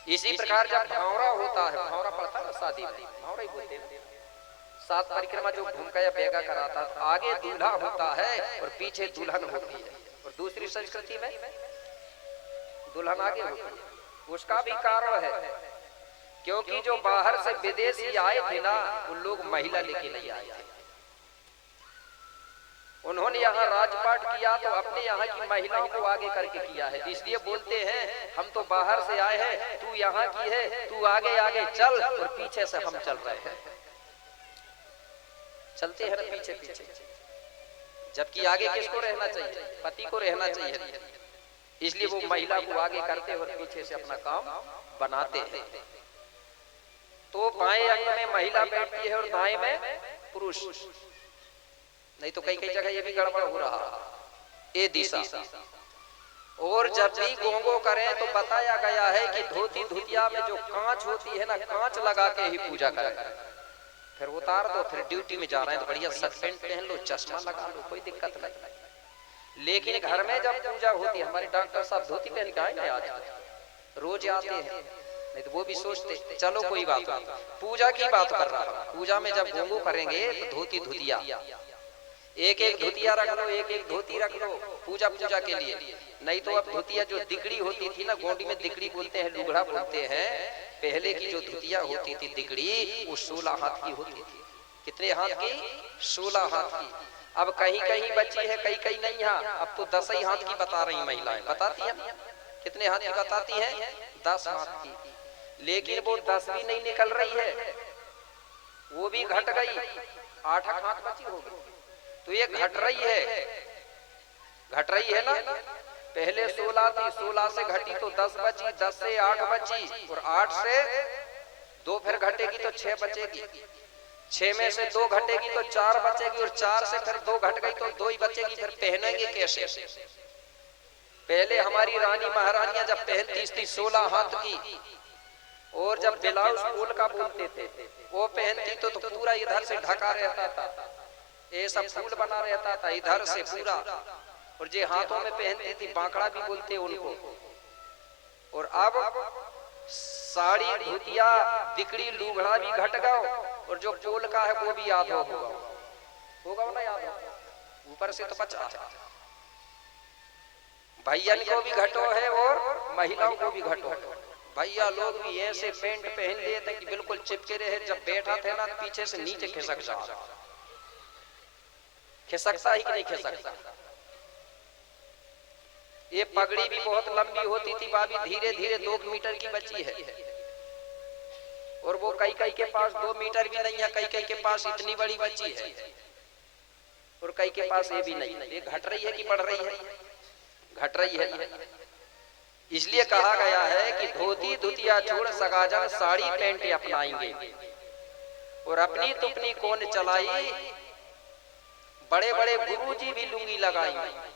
इसी प्रकार जब भावरा होता है, भावरा पड़ता है ना शादी में, भावरा ही बोलते हैं, 7 परिक्रमा जो घूमका या बेगा कराता है, तो आगे दूल्हा होता है और पीछे दुल्हन होती है। और दूसरी संस्कृति में दुल्हन आगे होती है। उसका भी कारण है, क्योंकि जो बाहर से विदेशी आए थे ना, उन लोग महिला लेके नहीं आए थे, उन्होंने यहाँ राजपाट किया तो अपने यहाँ की महिलाओं को आगे करके किया है। इसलिए बोलते हैं हम तो बाहर से आए हैं, तू यहाँ की है, तू आगे आगे चल, और पीछे से हम चल रहे हैं, चलते हैं पीछे पीछे। जबकि आगे किसको रहना चाहिए, पति को रहना चाहिए। इसलिए वो महिला को आगे करते और पीछे से अपना काम बनाते हैं। तो बाएं अंग में महिला बैठती है और दाएं में पुरुष, नहीं तो कई कई जगह ये भी गड़बड़ हो रहा, ये दिशा। और जब भी गोंगो करें तो बताया गया है कि धोती धुतिया में जो कांच होती है ना, कांच लगा के ही पूजा करें। फिर उतार दो, फिर ड्यूटी में जा रहे हैं तो बढ़िया शर्ट पैंट पहन लो, चश्मा लगा लो, कोई दिक्कत नहीं। लेकिन घर में जब पूजा होती है, हमारे डॉक्टर साहब धोती पहन के आए ना, आज रोज आते हैं, नहीं तो वो भी सोचते चलो कोई बात नहीं, पूजा की बात कर रहा हूं। पूजा में जब गोंगो करेंगे तो धोती धुतिया, एक एक धोतिया रख लो, एक एक धोती रख लो पूजा के लिए। नहीं तो अब धोतिया जो दिगड़ी होती थी ना, गोंडी में दिगड़ी बोलते हैं, लुगड़ा बोलते हैं, पहले की जो धोतिया होती थी दिगड़ी, वो 16 हाथ की होती थी। कितने हाथ की, 16 हाथ की। अब कहीं कहीं बची है, कहीं कहीं नहीं है। अब तो 10 ही हाथ की बता रही महिलाएं, बताती है कितने हाथ की बताती है, 10 हाथ की। लेकिन वो 10 भी नहीं निकल रही है, वो भी घट गई, 8 हाथ बची होगी। तो ये घट रही है ना। पहले 16 थी, 16 से घटी तो 10 बची, 10 से 8 बची, और 8 से 2 फिर घटेगी तो 6 बचेगी, 6 में से 2 घटेगी तो 4 बचेगी, और 4 से फिर 2 घट गई तो 2 ही बचेगी। फिर पहनेंगे कैसे, पहले हमारी रानी महारानियां जब पहनती थी 16 हाथ की, और जब ब्लाउज फूल का बोलते थे वो पहनती तो पूरा इधर से ढका रहता था, ये सब फूल बना रहता था इधर से पूरा। और जो हाथों में पहनती थी बांकड़ा भी बोलते उनको। और अब साड़ी धोतिया दिकड़ी लूगड़ा भी घट गओ, और जो कोल का है वो भी याद होगा ना, याद हो ऊपर से तो 50 भैया को भी घटो है और महिलाओं को भी घटो है। भैया लोग भी ऐसे पेंट पहन लिए थे कि बिल्कुल चिपके रहे, जब बैठा थे ना पीछे से नीचे खिसक जा, खिसकता ही कि नहीं खिसकता। ये पगड़ी भी बहुत लंबी होती थी, भाभी धीरे धीरे 2 मीटर की बची है, और वो कई कई के पास 2 मीटर भी नहीं है, कई कई के पास इतनी बड़ी बची है, और कई के पास ये भी नहीं। ये घट रही है कि बढ़ रही है? घट रही है। इसलिए कहा गया है कि धोती धुतिया छोड़ सगाजन साड़ी पैंट अपनाएंगे, और अपनी तुपनी कौन चलाई, बड़े बड़े गुरुजी भी लुंगी लगाएंगे।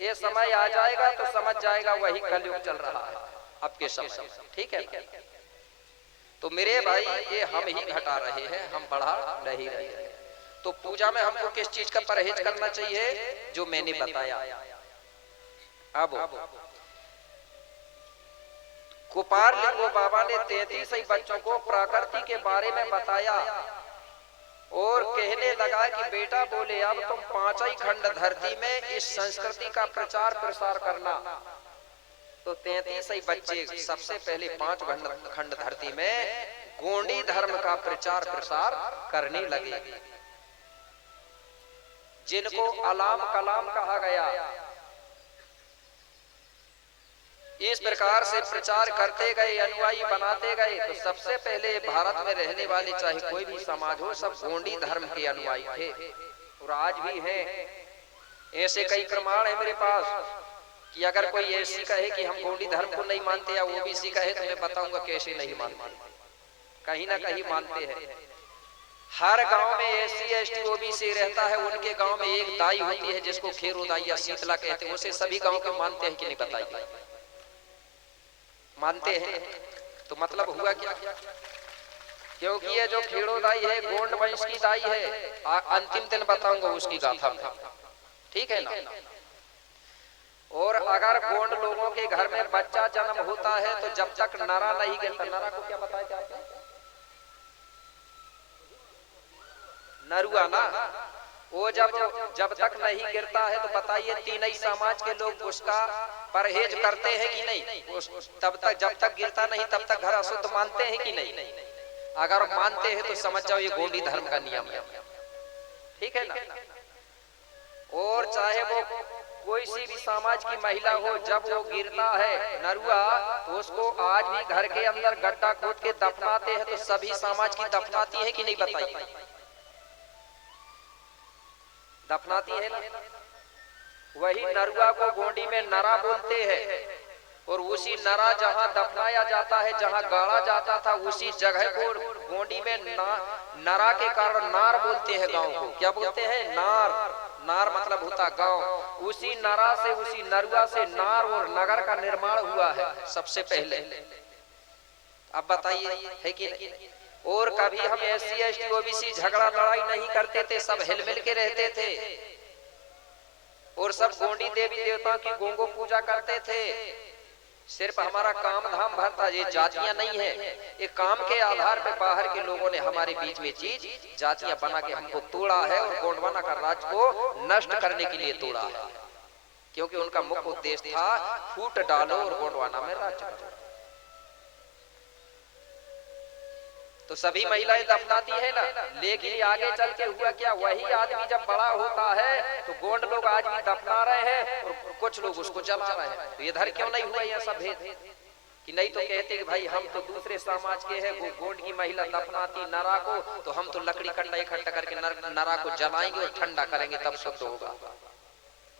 ये समय आ जाएगा तो समझ जाएगा वही कलयुग चल रहा है आपके समय, ठीक है। तो मेरे भाई ये हम ही घटा रहे हैं, हम बढ़ा नहीं रहे हैं। तो पूजा में हमको किस चीज का परहेज करना चाहिए, जो मैंने बताया। अब कुपार लिंगो बाबा ने 33 बच्चों को प्रकृति के बारे में बताया, और कहने लगा कि बेटा बोले अब तुम 5 ही खंड धरती में इस संस्कृति का प्रचार प्रसार करना। तो 33 बच्चे सबसे पहले 5 खंड धरती में गोंडी धर्म का प्रचार प्रसार करने लगे, जिनको अलाम कलाम कहा गया। इस प्रकार से प्रचार करते गए, अनुयायी बनाते गए। तो सबसे पहले भारत में रहने वाले चाहे कोई भी समाज हो, सब गोंडी धर्म के अनुयायी थे, और आज भी हैं। ऐसे कई प्रमाण है मेरे पास कि अगर कोई ऐसी कहे कि हम गोंडी धर्म को नहीं मानते, या ओबीसी कहे, तो मैं बताऊंगा कैसे नहीं मानते। कहीं ना कहीं मानते हैं। हर गांव में एससी एसटी ओबीसी रहता है, उनके गांव में एक दाई होती है जिसको खेरो दाई या शीतला कहते हैं, उसे सभी गांव के मानते हैं कि नहीं बताइए? मानते हैं। तो मतलब हुआ क्या? क्योंकि ये जो खेड़ो दाई है गोंड वंश की दाई है, अंतिम दिन बताऊंगा उसकी गाथा में, ठीक है ना। और अगर गोंड लोगों के घर में बच्चा जन्म होता है तो जब तक नरा नहीं गिरता, नरा को क्या बताया जाता है? नरुआ ना, वो जब तक नहीं गिरता है तो बताइए तीनों समाज के लोग उसका परहेज करते हैं कि नहीं? तब तक जब तक गिरता नहीं तब तक घर अशुद्ध मानते हैं कि नहीं? अगर मानते हैं तो समझ जाओ ये गोंडी धर्म का नियम है, ठीक है ना। और चाहे वो कोई सी भी समाज की महिला हो, जब वो गिरता है नरुआ तो उसको आज भी घर के अंदर गड्ढा खोद के दफनाते हैं। तो सभी समाज की दफनाती है कि नहीं बताइए? दफनाती है ना। वही नरुआ को गोंडी में नरा बोलते हैं, और उसी नरा जहां दफनाया जाता है, जहां गाड़ा जाता था, उसी जगह को गोंडी में नरा के कारण नार बोलते हैं। गांव को क्या बोलते हैं? नार। नार मतलब होता गांव। उसी नरा से, उसी नरुआ से नार और नगर का निर्माण हुआ है सबसे पहले। अब बताइए है कि नहीं? और कभी हम एससी एसटी ओबीसी झगड़ा लड़ाई नहीं करते थे, सब हिलमिल के रहते थे, और सब गोंडी देवी देवता की गोंगो पूजा करते थे। सिर्फ हमारा काम धाम भरता, ये जातियां नहीं है, ये काम के आधार पे बाहर के लोगों ने हमारे बीच में चीज जातियां बना के हमको तोड़ा है, और गोंडवाना का राज को नष्ट करने के लिए तोड़ा है। क्योंकि उनका मुख्य उद्देश्य था फूट डालो और गोंडवाना में राज्य करो। तो सभी महिलाएं दफनाती है ना, लेकिन आगे चल के हुआ क्या? वही आदमी जब बड़ा होता है तो गोंड लोग आज भी दफना रहे हैं, और कुछ लोग उसको जला रहे हैं। तो इधर क्यों नहीं हुआ यह सब भेद? कि नहीं तो कहते कि भाई हम तो दूसरे समाज के हैं, वो गोंड की महिला दफनाती नरा को, तो हम तो लकड़ी कंडा इकट्ठा करके नरा को जलाएंगे और ठंडा करेंगे, तब शुद्ध होगा।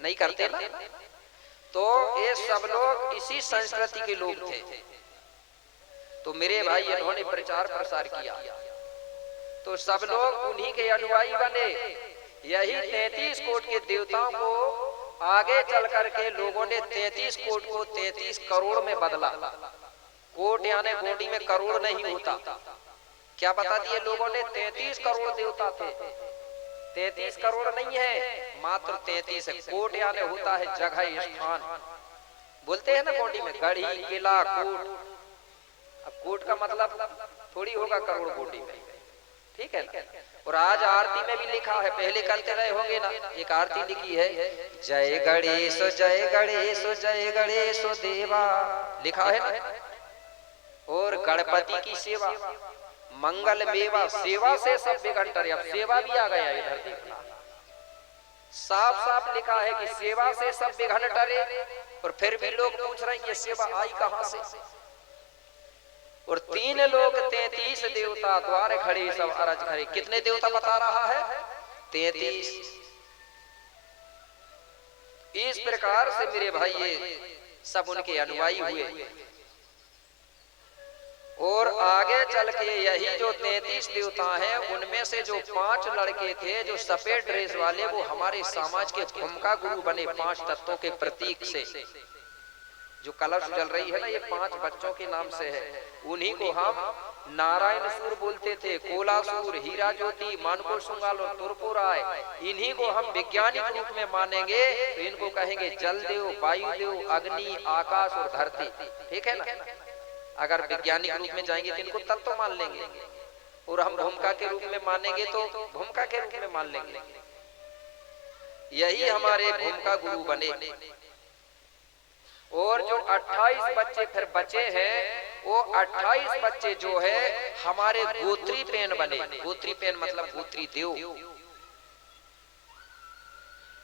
नहीं करते ना। तो ये सब लोग इसी संस्कृति के लोग थे। तो मेरे भाई इन्होंने प्रचार प्रसार किया, तो सब लोग उन्हीं के अनुयायी बने। यही 33 कोट के देवताओं को आगे चल करके लोगों ने 33 कोट को 33 करोड़ में बदला। कोट यानी गोंडी में करोड़ नहीं होता। क्या बता दिए लोगों ने? 33 करोड़ देवता थे। 33 करोड़ नहीं है, मात्र 33 है। कोट यानी होता है जगह, स्थान। बोलते हैं ना गोंडी में गढ़ी, किला, कोट। अब कोट का मतलब थोड़ी होगा करोड़ गोंडी में, ठीक है ना। और आज आरती में भी लिखा है, पहले करते रहे होंगे ना, एक आरती लिखी है, जय गणेश जय गणेश जय गणेश देवा, लिखा है ना। और गणपति की सेवा मंगल मेवा, सेवा से सब विघ्न टरे। अब सेवा भी आ गया इधर, देखना साफ साफ लिखा है कि सेवा से सब विघ्न टरे। और फिर भी लोग पूछ रहे हैं ये सेवा आई कहां से। और 3 लोग 33 देवता द्वार खड़े, सब अरज खड़े। कितने देवता बता रहा है? 33। इस प्रकार से मेरे भाई ये सब उनके अनुयायी हुए। और आगे चल के यही जो 33 देवता हैं, उनमें से जो 5 लड़के थे जो सफेद ड्रेस वाले, वो हमारे समाज के भूमिका गुरु बने 5 तत्वों के प्रतीक से। जो कलश जल रही है ना, ये 5 बच्चों के नाम से है। उन्हीं को हम नारायण सूर बोलते थे, कोलासूर, हीरा ज्योति, मानको शुंगाल और तुरपुर आए। इन्हीं को हम वैज्ञानिक रूप में मानेंगे तो इनको कहेंगे जल देव, वायु देव, अग्नि, आकाश और धरती, ठीक है ना। अगर वैज्ञानिक रूप में जाएंगे तो इनको तत्व मान लेंगे, और हम भूमिका के रूप में मानेंगे तो भूमिका के रूप में मान लेंगे। यही हमारे भूमिका गुरु बने। और जो 28 बच्चे फिर बचे हैं, वो 28 बच्चे जो है हमारे गोत्री पेन बने। गोत्री पेन मतलब गोत्री देव।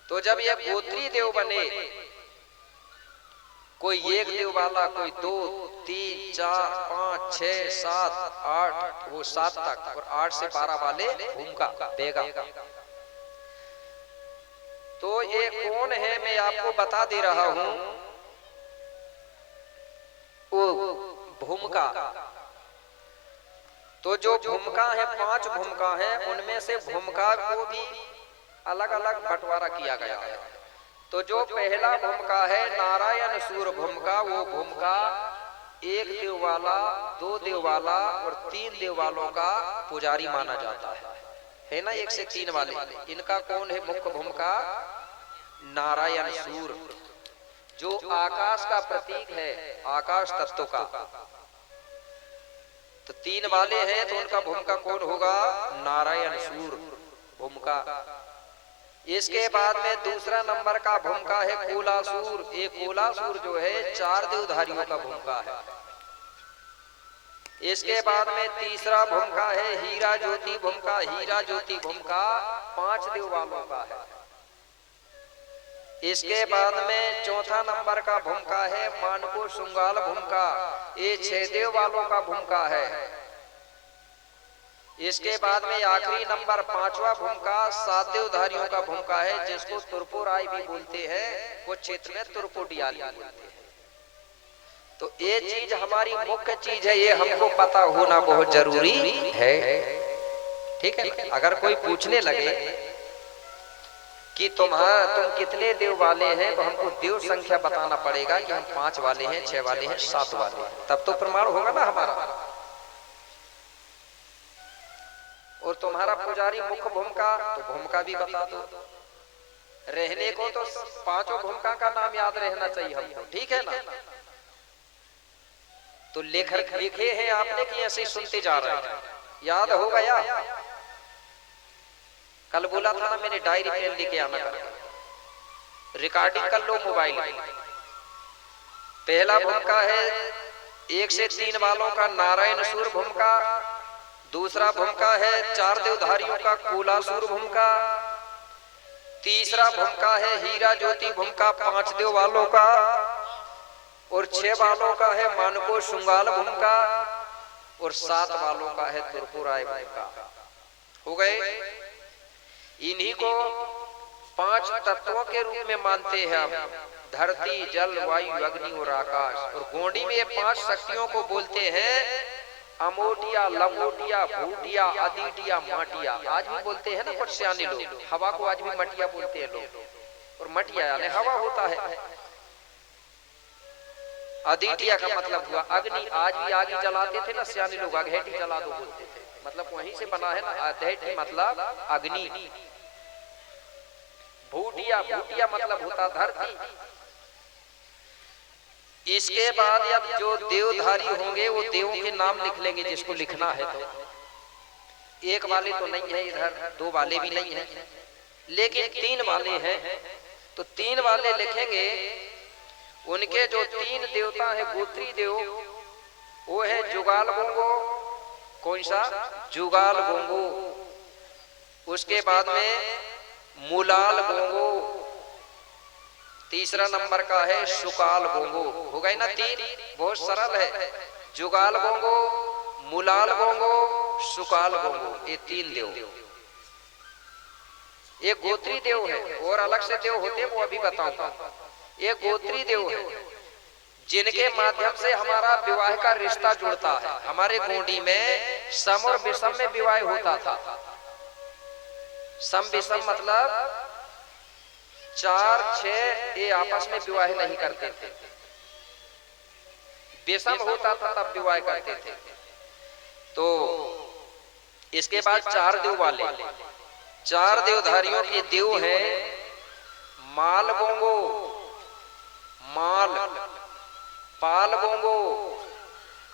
तो जब ये गोत्री देव बने, कोई 1 देव वाला, कोई 2, 3, 4, 5, 6, 7, 8, वो 7 तक, और 8 से 12 वाले भूमिका बेगा। तो ये कौन है मैं आपको बता दे रहा हूं। वो भूमिका, तो जो भूमिका है 5 भूमिका है, उनमें से भूमिका को भी अलग अलग बंटवारा किया गया है। तो जो पहला भूमिका है नारायण सूर भूमिका, वो भूमिका 1 देव वाला, 2 देव वाला और 3 देव वालों का पुजारी माना जाता है ना। 1 से 3 वाले, इनका कौन है मुख्य भूमिका? नारायण सूर, जो आकाश का प्रतीक है, आकाश तत्व का। तो 3 वाले हैं तो उनका भूमिका कौन होगा? नारायण सूर भूमिका। इसके बाद में दूसरा नंबर का भूमिका है कोलासूर। एक कोलासूर जो है 4 देवधारियों का भूमिका है। इसके बाद में तीसरा भूमिका है हीरा ज्योति भूमिका। हीरा ज्योति भूमिका 5 देव वालों का है। इसके बाद में चौथा नंबर का भूमिका है मानको शुंगाल भूमिका, ये 6 देव वालों का भूमिका है। इसके बाद में आखिरी नंबर 5वां भूमिका 7 देवधारियों का भूमिका है, जिसको तुरपुराई भी बोलते हैं, कुछ क्षेत्र में तुरपुडियाली बोलते हैं। तो ये चीज हमारी मुख्य चीज है, ये हमको पता होना बहुत जरूरी है, ठीक है। अगर कोई पूछने लगे कि तुम कितने देव वाले हैं, तो हमको देव संख्या बताना पड़ेगा कि हम 5 वाले हैं, 6 वाले हैं, 7 वाले हैं, तब तो प्रमाण होगा ना हमारा। और तुम्हारा पुजारी मुख्य भूमिका, तो भूमिका भी बता दो। रहने को तो 5 भूमिका का नाम याद रहना चाहिए हमको, ठीक है ना। तो लेखक लिखे हैं आपने कि ऐसे सुनते जा रहे हैं, याद हो गया। कल बोला था ना मैंने, डायरी पेन लेके आना करके रिकॉर्डिंग कर लो मोबाइल में। पहला भूमिका है 1 से 3 वालों का नारायण सूर भूमिका। दूसरा भूमिका है 4 देवधारियों का कोलासूर भूमिका। तीसरा भूमिका है हीरा ज्योति भूमिका 5 देव वालों का। और 6 वालों का है मानको शुंगाल भूमिका। और 7 वालों का है तुरपुराय भूमिका। हो गए। इन्हीं को 5 तत्वों के रूप में मानते हैं हम, धरती, जल, वायु, अग्नि और आकाश। और गोंडी में ये 5 शक्तियों को बोलते हैं अमोटिया, लंगोटिया, भूटिया, अदीटिया, माटिया। आज भी बोलते हैं ना कुछ सियाने लोग, हवा को आज भी मटिया बोलते हैं लोग। और मटिया यानी हवा होता है। अदितिया का मतलब हुआ अग्नि। आज भी आग जलाते थे ना सियाने लोग, अघैठी जला दो बोलते थे, मतलब वहीं से बना है ना अधैठी मतलब अग्नि। भूटिया, भूटिया मतलब होता धरती। इसके बाद अब जो देवधारी होंगे वो देवों के नाम लिख लेंगे जिसको लिखना है। तो एक वाले तो नहीं है इधर, दो वाले भी नहीं है, लेकिन तीन वाले हैं। तो तीन वाले लिखेंगे। उनके जो तीन देवता है गोत्री देव, वो है जुगाल गोंगो। कौन सा? जुगाल गोंगो। उसके बाद में मुलाल गोंगो। तीसरा नंबर का है सुकाल गोंगो। हो गए ना तीन, बहुत सरल है। जुगाल गोंगो, मुलाल गोंगो, सुकाल गोंगो, ये तीन देव। ये गोत्री देव है, और अलग से देव होते हैं वो अभी बताऊंगा। ये गोत्री देव है जिनके माध्यम से हमारा विवाह का रिश्ता जुड़ता है। हमारे गोंडी में सम और विषम में विवाह होता था। सम विषम मतलब 4 6 ये आपस में विवाह नहीं करते थे। विषम होता था तब विवाह करते थे। तो इसके बाद चार देव वाले, चार देवधारियों के देव हैं माल गोंगो, माल, पाल गोंगो,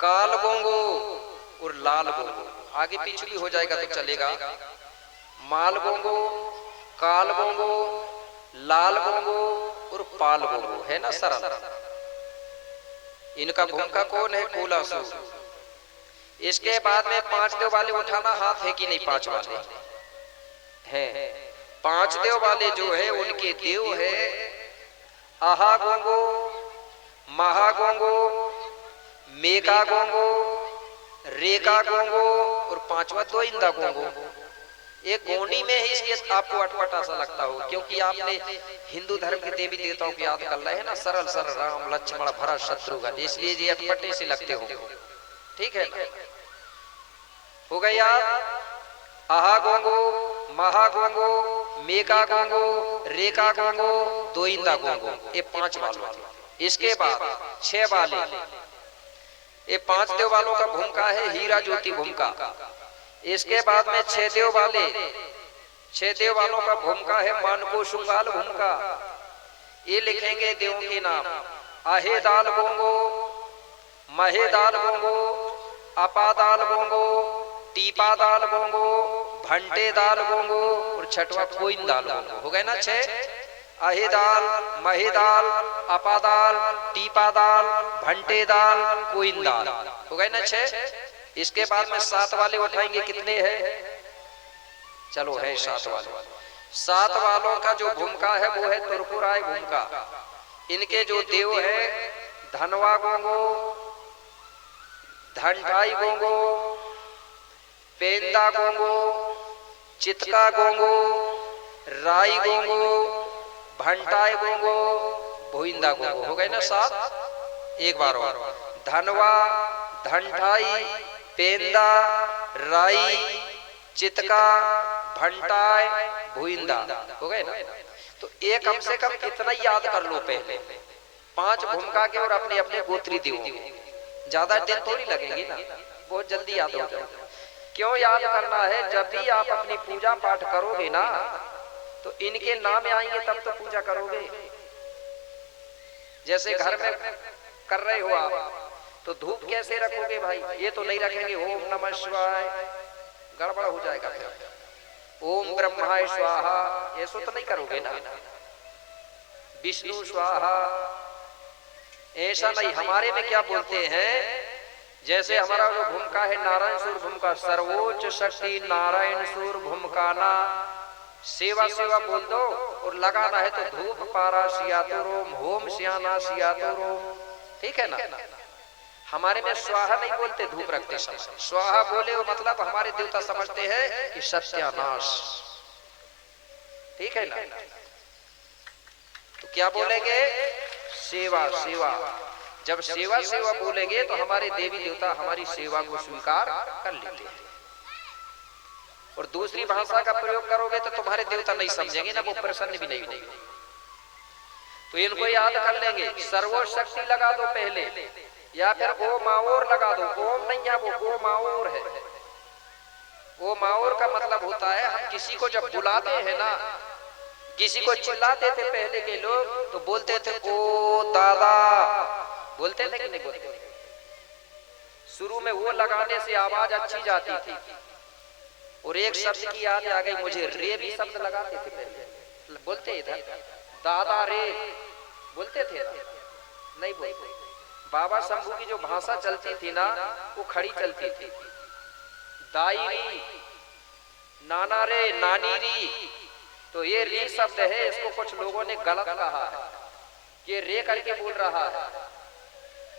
काल गोंगो और लाल गोंगो। आगे पीछे भी हो जाएगा तो चलेगा। माल गोंगो, काल गोंगो, लाल गोंगो और पाल गोंगो, है ना सरल। इनका भूमिका कौन है? कूलासुर। इसके बाद में 5 देव वाले उठाना हाथ है कि नहीं? 5 वाले हैं। 5 देव वाले जो है उनके देव है आहा गोंगो, महा गोंगो, मेका गोंगो, रेका गोंगो और 5वां दोइंदा गोंगो। एक गोंडी में ही इसलिए आपको अटपटा सा लगता हो, क्योंकि आपने हिंदू धर्म के देवी देवताओं को याद कर रहे हैं ना, सरल सरल राम लक्ष्मण भरत शत्रुघ्न, इसलिए ये अटपटे से लगते हो। ठीक है ना? हो गई याद। आहा गोंगो, महा गोंगो, मेका गोंगो, रेका गोंगो, दोइंदा गोंगो, ये 5 वालों। इसके बाद 6 वाले, ये 5 देव वालों का भूमिका है हीरा ज्योति भूमिका। इसके बाद में 6 देव वाले, 6 देव वालों का भूमिका है मानको शुंगाल भूमिका। ये लिखेंगे देवों के नाम आहेदाल गोंगो, महेदाल गोंगो, अपादाल गोंगो, टीपादाल गोंगो, भंटेदाल गोंगो और 6वां कोइंदाल गोंगो। हो गए ना 6? अहेदाल, महेदाल, अपादाल, टीपादाल, भंटेदाल, कोइंदाल। हो गए ना 6? इसके बाद में 7 वाले उठाएंगे। कितने हैं? चलो है 7 वाले। 7 वालों का जो भूमिका है वो है तुरपुराय भूमिका। इनके जो देव है धनवा गोंगो, धनठाई गोंगो, पेंदा गोंगो, चितका गोंगो, राई गोंगो, भंटाई गोंगो, भोइंदा गोंगो। हो गए ना 7? एक बार और। धनवा, धनठाई, पेंदा, राई, चितका, भंटाई, भोइंदा। हो गए ना? तो ये कम से कम इतना याद कर लो पहले, 5 भूमिका के और अपने अपने गोत्री देवों। ज्यादा दिन थोड़ी लगेगी ना, बहुत जल्दी याद हो जाएगा। क्यों याद करना है? जब भी आप अपनी पूजा पाठ करोगे ना तो इनके नाम आएंगे तब तो पूजा करोगे। जैसे घर में कर रहे हो आप तो धूप कैसे रखोगे भाई? ये तो नहीं रखेंगे ओम नमः शिवाय, गड़बड़ हो जाएगा फिर। ओम ब्रह्माय स्वाहा, ये सो तो नहीं करोगे ना। विष्णु स्वाहा, ऐसा नहीं। हमारे में क्या बोलते हैं? जैसे हमारा जो भूमिका है नारायण सूर भूमिका, सर्वोच्च शक्ति नारायण सूर भूमिकाना, सेवा सेवा बोल दो और लगाना है तो धूप पारा सियातो रोम, होम सियाना सियातो रोम। ठीक है ना? हमारे में स्वाहा नहीं बोलते धूप रखते समय। स्वाहा बोले वो मतलब हमारे देवता समझते हैं कि सत्यानाश। ठीक है ना? तो क्या बोलेंगे? सेवा सेवा। जब सेवा सेवा बोलेंगे तो हमारे देवी देवता हमारी सेवा को स्वीकार कर लेते हैं। और दूसरी भाषा का प्रयोग करोगे तो तुम्हारे देवता नहीं समझेंगे ना, वो प्रसन्न भी नहीं होंगे। तो इनको याद कर लेंगे। सर्वशक्ति लगा दो पहले, या फिर ओ माओर लगा दो। ओम नहीं है वो, ओ माओर है। ओ माओर का मतलब होता है हम किसी को जब बुलाते हैं ना, किसी को चिल्लाते थे पहले के लोग तो बोलते थे ओ दादा, बोलते थे कि नहीं बोलते? शुरू में वो लगाने से आवाज अच्छी जाती थी। और एक शब्द की याद आ गई मुझे, रे भी शब्द लगाते थे पहले, बोलते इधर दादा रे बोलते थे ना? नहीं बोलते। बाबा शंभू की जो भाषा चलती थी ना वो खड़ी चलती थी। दाई री, नाना रे, नानी री, तो ये री शब्द है, इसको कुछ लोगों ने गलत कहा है, ये रे करके बोल रहा है,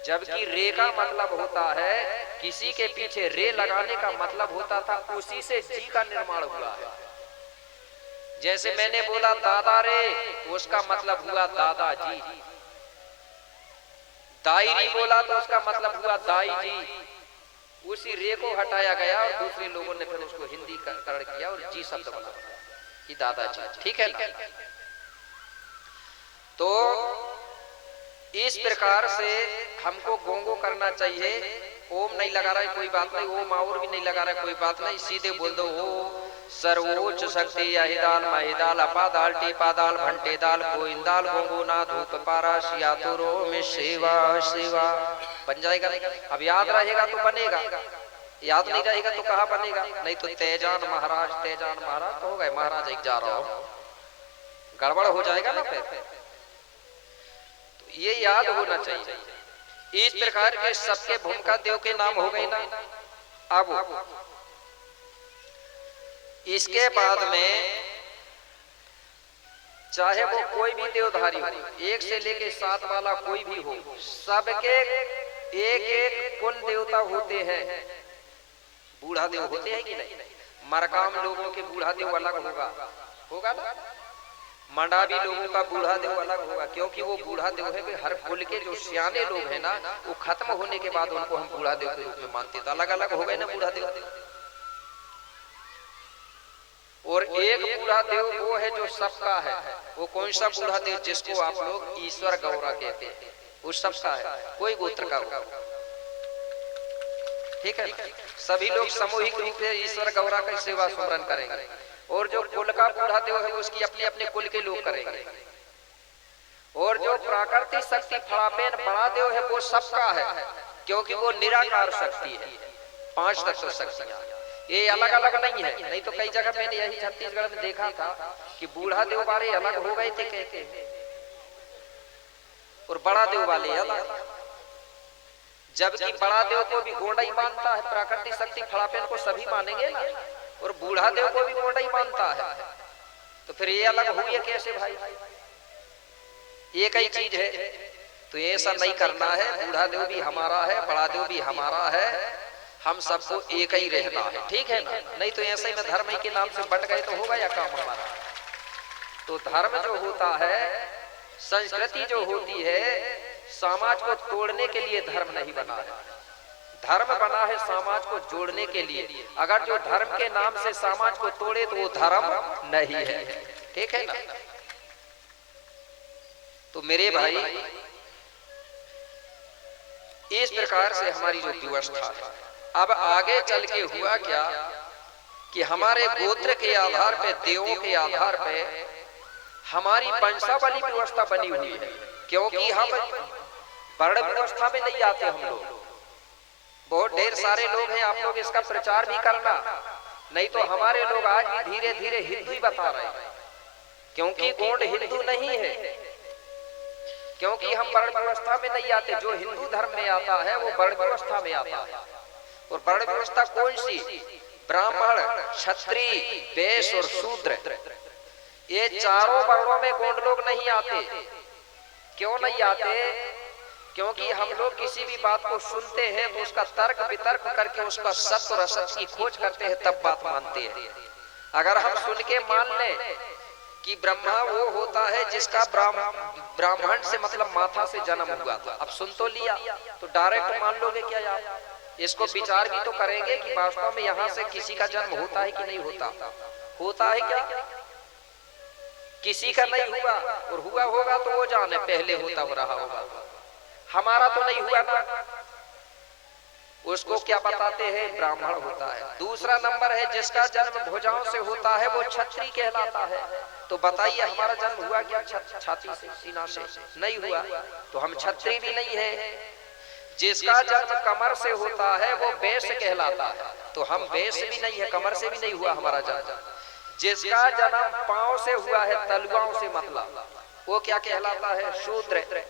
जबकि रे का मतलब होता है किसी के पीछे रे लगाने का मतलब होता था उसी से जी का निर्माण हुआ है। जैसे मैंने बोला दादा रे, उसका मतलब हुआ दादाजी। दाईरी बोला तो उसका मतलब हुआ दाई जी। उसी रे को हटाया गया और दूसरे लोगों ने फिर उसको हिंदी करण किया और जी शब्द बना कि दादाजी। ठीक है ना? तो इस प्रकार से हमको गोंगो करना चाहिए। ओम नहीं लगा रहा है कोई बात नहीं, ओम और भी नहीं लगा रहा है कोई बात नहीं, सीधे बोल दो ओ सर्वोच्च शक्ति अहिदाल महिदाल अपादाल टीपादाल भंटेदाल गोइंदाल गोंगोना धूप पारा शियातुरो में सेवा सेवा। बन जाएगा नहीं? अब याद रहेगा तो बनेगा, याद नहीं रहेगा तो कहाँ बनेगा? नहीं तो तेजान महाराज तो हो गए महाराज एक जा रहा हो, गड़बड़ हो जाएगा ना फिर। तो ये याद होना चाहिए। इस प्रकार के सबके भूमिका देव के नाम हो गए ना। अब इसके बाद में चाहे वो कोई भी देवधारी हो, 1 से लेके 7 वाला कोई भी हो, सबके एक एक कुल देवता होते हैं। बूढ़ा देव होते हैं कि नहीं? मरकाम लोगों के बूढ़ा देव अलग होगा ना? मंडावी लोगों का बूढ़ा देव अलग होगा, क्योंकि वो बूढ़ा देव है हर कुल के जो सियाने लोग हैं ना, वो खत्म होने के बाद उनको हम बूढ़ा देव के रूप में मानते थे। अलग अलग हो गए ना बूढ़ा देव। और एक बूढ़ा देव वो है जो सबका है। वो कौन सा बूढ़ा देव? जिसको आप लोग ईश्वर गौरा कहते हैं, वो सबका है, कोई गोत्र का होगा। ठीक है ना? सभी लोग सामूहिक रूप से ईश्वर गौरा का सेवा सुमरन करेंगे। और जो कुल का बूढ़ा देव है उसकी अपने अपने कुल के लोग करेंगे। और जो प्राकृतिक शक्ति फड़ापेन बड़ा देव है वो सबका है, क्योंकि वो निराकार शक्ति है। 5 तत्व शक्तियां, ये अलग अलग नहीं है। नहीं तो कई जगह मैंने यही छत्तीसगढ़ में देखा था कि बूढ़ा देव वाले अलग हो गए थे कहते, और बड़ा देव वाले अलग। जबकि बड़ा देव को भी गोंडा ही मानता है, प्राकृतिक शक्ति फड़ापेन को सभी मानेंगे ना, और बूढ़ा देव को भी गोंडा ही मानता है। तो फिर ये अलग हुई कैसे भाई? एक ही चीज है। तो ऐसा नहीं करना है। बूढ़ा देव भी हमारा है, बड़ा देव भी हमारा है, हम सबको एक ही रहना है। ठीक है ना? नहीं तो ऐसे ही में धर्म ही के नाम से बट गए तो होगा या काम हमारा। तो धर्म जो होता है, संस्कृति जो होती है, समाज को तोड़ने के लिए धर्म नहीं बना है। धर्म बना है समाज को जोड़ने के लिए। अगर जो धर्म के नाम से समाज को तोड़े तो वो धर्म नहीं है। ठीक है ना? तो मेरे भाई, इस प्रकार से हमारी जो व्यवस्था है। अब आगे चल के हुआ क्या कि हमारे गोत्र के आधार पे, देवों के आधार पे हमारी वंशावली व्यवस्था बनी हुई है। क्योंकि हम वर्ण व्यवस्था में नहीं आते। हम लोग बहुत ढेर सारे लोग हैं, आप लोग इसका प्रचार भी करना। नहीं तो हमारे लोग आज भी धीरे धीरे हिंदू ही बता रहे हैं, क्योंकि गोंड हिंदू नहीं है। क्योंकि हम वर्ण व्यवस्था में नहीं आते। जो हिंदू धर्म में आता है वो वर्ण व्यवस्था में आता है। और वर्ण व्यवस्था कौन सी? ब्राह्मण, क्षत्रिय, वैश्य और शूद्र, ये चारों वर्णों में गोंड लोग नहीं आते। क्यों नहीं आते? क्योंकि हम लोग किसी भी बात को सुनते हैं तो उसका तर्क वितर्क करके उसका सत्य और असत्य की खोज करते हैं, तब बात मानते हैं। अगर हम सुन के मान लें कि ब्रह्मा वो होता है जिसका ब्राह्मण से मतलब माथा से जन्म हुआ था, अब सुन तो लिया तो डायरेक्ट मान लोगे क्या यार? इसको विचार भी तो करेंगे कि वास्तव में यहाँ से किसी का जन्म होता है कि नहीं होता? होता है क्या? किसी का नहीं हुआ, और हुआ होगा तो वो जाने, पहले होता हो रहा होगा, हमारा तो नहीं हुआ ना, उसको क्या बताते हैं, ब्राह्मण होता है। दूसरा नंबर है जिसका जन्म भुजाओं से होता है वो क्षत्रिय कहलाता है। तो बताइए हमारा जन्म हुआ क्या छाती से, सीना से? नहीं हुआ, तो हम क्षत्रिय भी नहीं है। जिसका जन्म कमर से होता है वो वैश्य कहलाता है, तो हम वैश्य भी नहीं है, कमर से भी नहीं हुआ हमारा जन्म। जिसका जन्म पांव से हुआ है, तलुआओं से मतलब, वो क्या कहलाता है, शूद्र।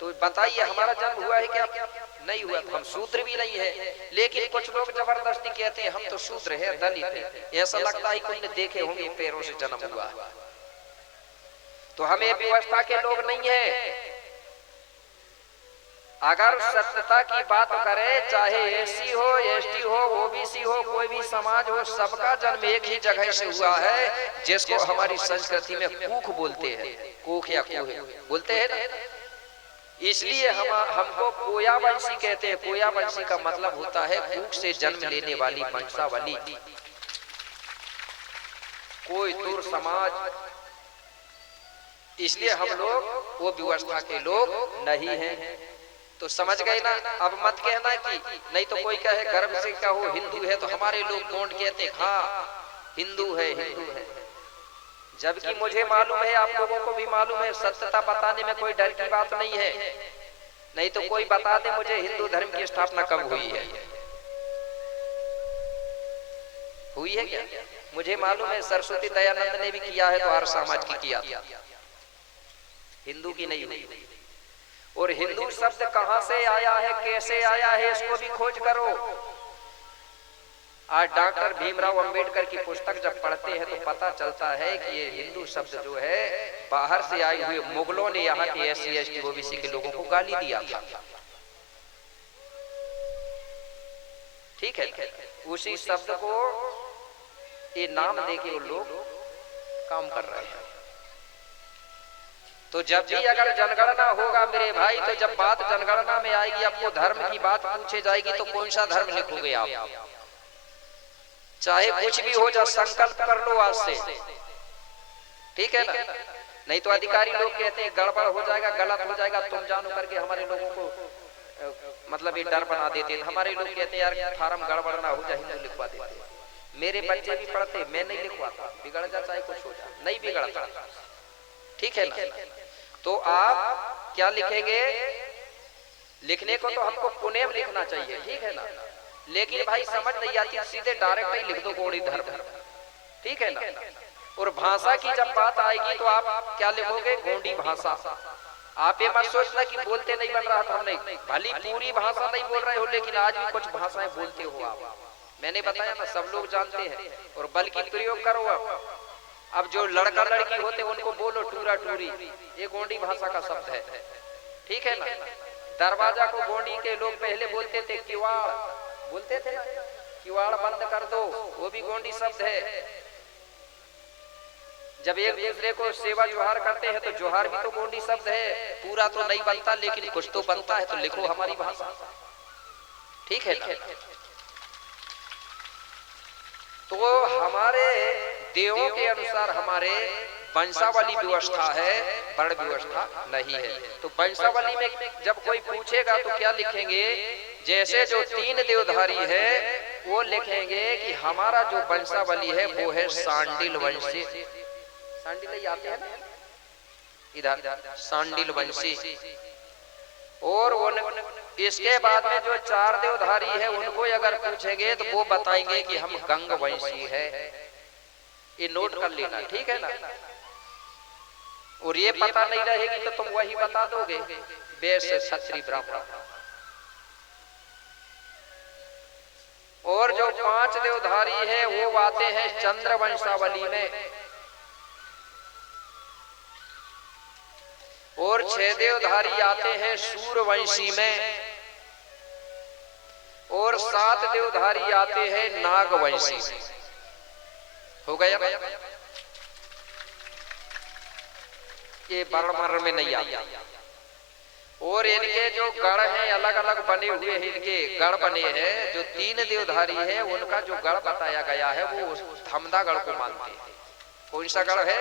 तो बताइए हमारा जन्म हुआ है क्या? नहीं हुआ, तो हम शूद्र भी नहीं है। लेकिन कुछ लोग जबरदस्ती कहते हैं हम तो शूद्र है, दलित है, ऐसा लगता है कोई ने देखे होंगे पैरों से जन्म हुआ, तो हम ये व्यवस्था के लोग नहीं है। अगर सत्यता की बात करें, चाहे एससी हो, एसटी हो, ओबीसी हो, कोई भी समाज हो, सबका जन्म एक ही जगह से हुआ है, जिसको हमारी संस्कृति में कूख बोलते हैं, कूख या कूह बोलते हैं ना। इसलिए हमको कोया वंशी कहते हैं। कोया वंशी का मतलब होता है कूख से जन्म लेने वाली, वंशावली। कोई दूर समाज, इसलिए हम लोग वो व्यवस्था के लोग नहीं हैं। तो समझ गए ना। अब मत कहना कि नहीं तो कोई कहे गर्भ से कहो हिंदू है, तो हमारे लोग गोंड कहते हाँ हिंदू है, हिंदू है, जबकि मुझे मालूम है, आप लोगों को भी मालूम है, सत्यता बताने में कोई डर की बात नहीं है। नहीं तो कोई बता दे मुझे हिंदू धर्म की स्थापना कब हुई है, हुई है क्या? मुझे मालूम है सरस्वती दयानंद ने भी किया है, तो हर समाज की किया, हिंदू की नहीं हुई। और हिंदू शब्द कहां से आया है, कैसे आया है, इसको भी खोज करो। आज डॉक्टर भीमराव अंबेडकर की पुस्तक जब पढ़ते हैं तो पता चलता है कि ये हिंदू शब्द जो है बाहर से आए हुए मुगलों ने यहाँ के एससी एसटी ओबीसी के लोगों को गाली दिया था। ठीक है, उसी शब्द को ये नाम देके वो लोग काम कर रहे हैं। तो जब भी अगर जनगणना होगा मेरे भाई, तो जब बात जनगणना में आएगी, आपको धर्म की बात पूछे जाएगी, तो कौन सा धर्म लिखोगे आप? चाहे कुछ भी हो जाए, संकल्प कर लो आज से, ठीक है ना। नहीं तो अधिकारी लोग कहते हैं गड़बड़ हो जाएगा, गलत हो जाएगा, तुम जानो करके हमारे लोगों को मतलब ये डर बना देते हैं। हमारे लोग कहते हैं यार फार्म गड़बड़ ना हो जाए, हिंदू लिखवा देते। मेरे बच्चे भी पढ़ते, मैं नहीं लिखवाता, बिगड़ जा चाहे कुछ हो जाए, नहीं बिगड़ता, ठीक है ना। तो आप क्या लिखेंगे? लिखने को तो हमको पुनेम लिखना चाहिए, ठीक है ना, लेकिन भाई समझ नहीं आती, सीधे डायरेक्ट ही लिख दो गौड़ी धर्म, ठीक है ना। और भाषा की जब बात आएगी तो आप क्या लिखोगे? गोंडी भाषा। आप ये मत सोचना कि बोलते नहीं बन रहा था, हम नहीं, भली पूरी भाषा नहीं बोल रहे हो, लेकिन आज भी कुछ भाषाएं बोलते हो आप। मैंने बताया ना, सब लोग जानते हैं, और बल की प्रयोग करो। अब जो लड़का लड़की होते उनको बोलो टूरा टूरी, ये गोंडी भाषा का शब्द है, ठीक है ना। दरवाजा को गोंडी के लोग पहले बोलते थे किवाड़, बोलते थे ना, किवाड़ बंद कर दो, वो भी गोंडी शब्द है। जब एक दूसरे को सेवा जोहार करते हैं तो जोहार भी तो गोंडी शब्द है। पूरा तो नहीं बनता, लेकिन कुछ तो बनता है, तो लिखो हमारी भाषा, ठीक है ना। तो हमारे देवों के अनुसार हमारे वंशावली व्यवस्था है, वर्ण व्यवस्था नहीं है। तो वंशावली में जब कोई पूछेगा तो क्या लिखेंगे? जैसे जो 3 देवधारी है वो लिखेंगे कि हमारा जो वंशावली है वो है सांडिल वंशी। सांडिल आते हैं इधर, सांडिल वंशी। और इसके बाद में जो 4 देवधारी है उनको अगर पूछेंगे तो वो बताएंगे कि हम गंग वंशी है। ये नोट कर लेना, ठीक है ना। और ये पता नहीं रहेगी तो तुम वही बता दोगे, वैश्य क्षत्रिय ब्राह्मण। और जो 5 देवधारी है वो आते हैं चंद्र वंशावली में, और 6 देवधारी आते हैं सूर्यवंशी में, और 7 देवधारी आते हैं नागवंशी में। हो गया ना? ये वर्ण में नहीं आता। और इनके जो गढ़ हैं अलग अलग बने हुए हैं, इनके गढ़ बने हैं। जो 3 देवधारी है उनका जो गढ़ बताया गया है वो धमदा गढ़ को मानते हैं, कौन सा गढ़ है?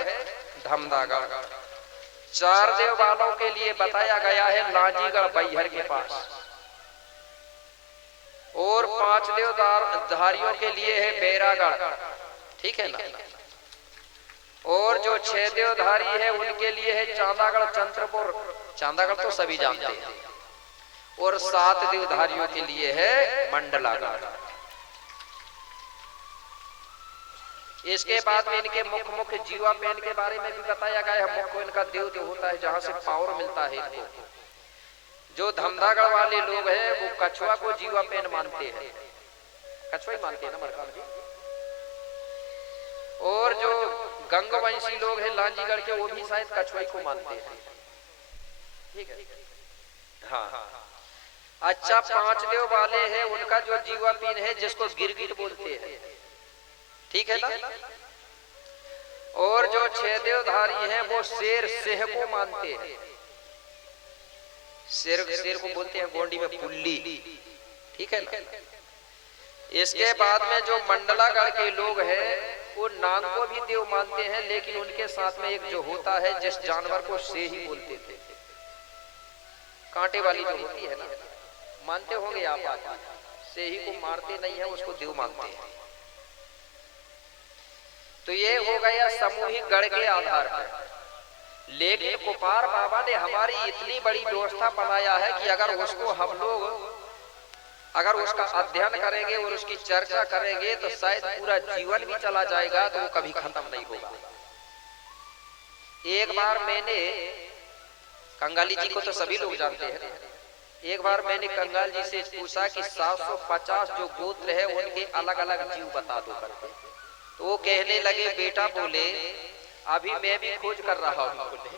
धमदागढ़। 4 देव वालों के लिए बताया गया है लांजीगढ़ बैहर के पास, और 5 देवधारियों के लिए है बैरागढ़, ठीक है ना। और जो 6 देवधारी है उनके लिए है चांदागढ़ चंद्रपुर, चांदागढ़ तो सभी जानते हैं। और 7 देवधारियों के लिए है मंडलागढ़। इसके बाद में इनके मुख्य जीवा पेन के बारे में भी बताया गया है। मुख्य इनका देव जो होता है जहां से पावर मिलता है इनको। जो धमदागढ़ वाले लोग हैं वो कछुआ को जीवा पेन मानते हैं, कछुआ ही मानते हैं ना मरकाम जी। और जो गंगवंशी लोग हैं लांजीगढ़ के वो भी शायद कछुआ को मानते हैं, ठीक है। हाँ अच्छा, 5 देव वाले हैं उनका जो जीवा पेन है जिसको गिरगिट बोलते हैं, ठीक है ना। और जो 6 देवधारी हैं वो शेर सिंह को मानते हैं। शेर को बोलते हैं गोंडी में पुल्ली, ठीक है ना। इसके बाद में जो मंडलागढ़ के लोग हैं वो नाग को भी देव मानते हैं, लेकिन उनके साथ में एक जो होता है जिस जानवर को सेही बोलते थे, कांटे वाली जो होती है ना, मानते होंगे आप आज। सेही को मारते नहीं है, उसको देव मानते हैं। तो ये हो गया सामूहिक गढ़ के आधार पर। लेकिन कुपार बाबा ने हमारी इतनी बड़ी व्यवस्था बनाया है कि अगर उसको हम लोग अगर उसका अध्ययन करेंगे और उसकी चर्चा करेंगे तो शायद पूरा जीवन भी चला जाएगा तो वो कभी खत्म नहीं होगा। एक बार मैंने कंगाली जी को तो सभी लोग जानते हैं, एक बार मैंने कंगाल जी से पूछा कि 750 जो गोत्र है उनके अलग अलग जीव बता दो करके। तो वो कहने लगे बेटा बोले अभी मैं भी खोज कर रहा हूँ, बोले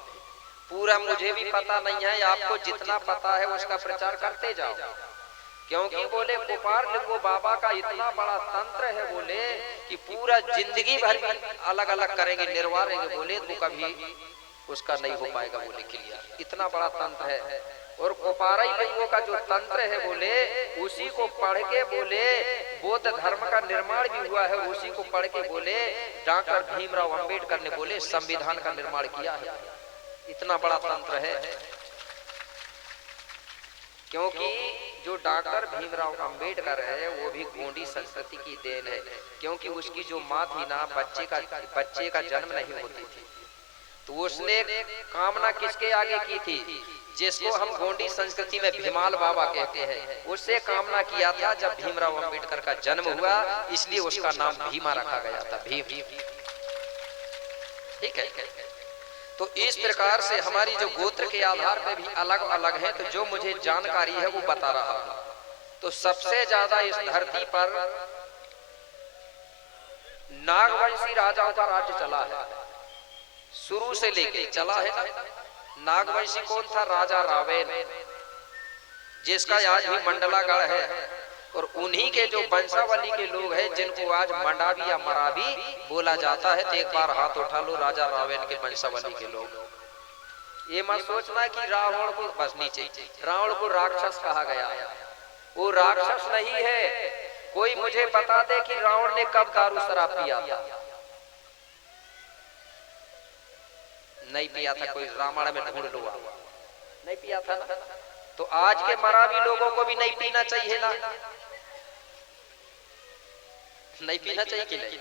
पूरा मुझे भी पता नहीं है, आपको जितना पता है उसका प्रचार करते जाओ। क्योंकि बोले कुपार लिंगो बाबा का इतना बड़ा तंत्र है बोले कि पूरा जिंदगी भर भी अलग अलग करेंगे, निर्वाहेंगे बोले तो कभी उसका नहीं हो पाएगा बोले क्लियर, इतना बड़ा तंत्र है। और कुपाराई लिंगों का जो तंत्र है बोले उसी को पढ़ के बोले बौद्ध धर्म का निर्माण भी हुआ है, उसी को पढ़ के बोले डॉक्टर भीमराव अंबेडकर ने बोले संविधान का निर्माण किया है। इतना बड़ा तंत्र है, क्योंकि जो डॉक्टर भीमराव अंबेडकर है वो भी गोंडी संस्कृति की देन है। क्योंकि उसकी जो माँ थी ना, बच्चे का जन्म नहीं होती थी, तो उसने कामना किसके आगे की थी, जिसको हम गोंडी संस्कृति में भीमाल बाबा कहते हैं, उससे कामना किया था जब भीमराव अंबेडकर का जन्म हुआ, इसलिए उसका नाम भीमा रखा गया था, भीम, ठीक है। तो इस प्रकार से हमारी जो गोत्र के आधार पे भी अलग अलग है, तो जो मुझे जानकारी है वो बता रहा हूं। तो सबसे ज्यादा इस धरती पर नागवंशी राजाओं का राज्य चला है, शुरू से लेके चला है ना। नागवंशी कौन था? राजा रावेन, जिसका आज भी मंडलागढ़ है। और उन्हीं के जो वंशावली के लोग हैं जिनको आज मंडावी या मरावी बोला जाता है। तो एक बार हाथ उठा लो राजा रावेन के वंशावली के लोग। ये मत सोचना कि रावण को, बस नीचे, रावण को राक्षस कहा गया, वो राक्षस नहीं है। कोई मुझे बता दे कि रावण ने कब दारू शराब पिया था? नहीं पिया था, कोई रामायण में ढूंढ लो, नहीं पिया था ना। तो आज के मरावी लोगों को भी नहीं पीना चाहिए ना, नहीं पीना चाहिए कि नहीं?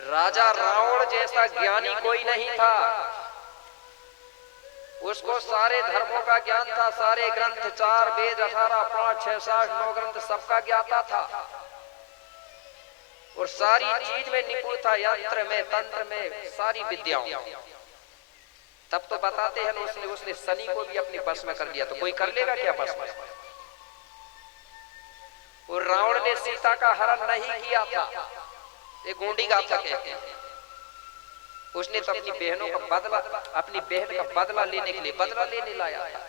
राजा रावण जैसा ज्ञानी कोई नहीं था, उसको सारे धर्मों का ज्ञान था, सारे ग्रंथ 4 वेद 18 5 6 7 9 ग्रंथ सबका ज्ञाता था, और सारी चीज में निपुण था, यंत्र में, तंत्र में, सारी विद्याओं। तब तो बताते हैं उसने शनि को भी अपने बस में कर दिया, तो कोई कर लेगा क्या बस में? और रावण ने सीता का हरण नहीं किया था, ये गोंडी गाथा कहते हैं। उसने तो अपनी बहनों का बदला, अपनी बहन का बदला लेने के लिए बदला लेने लाया था।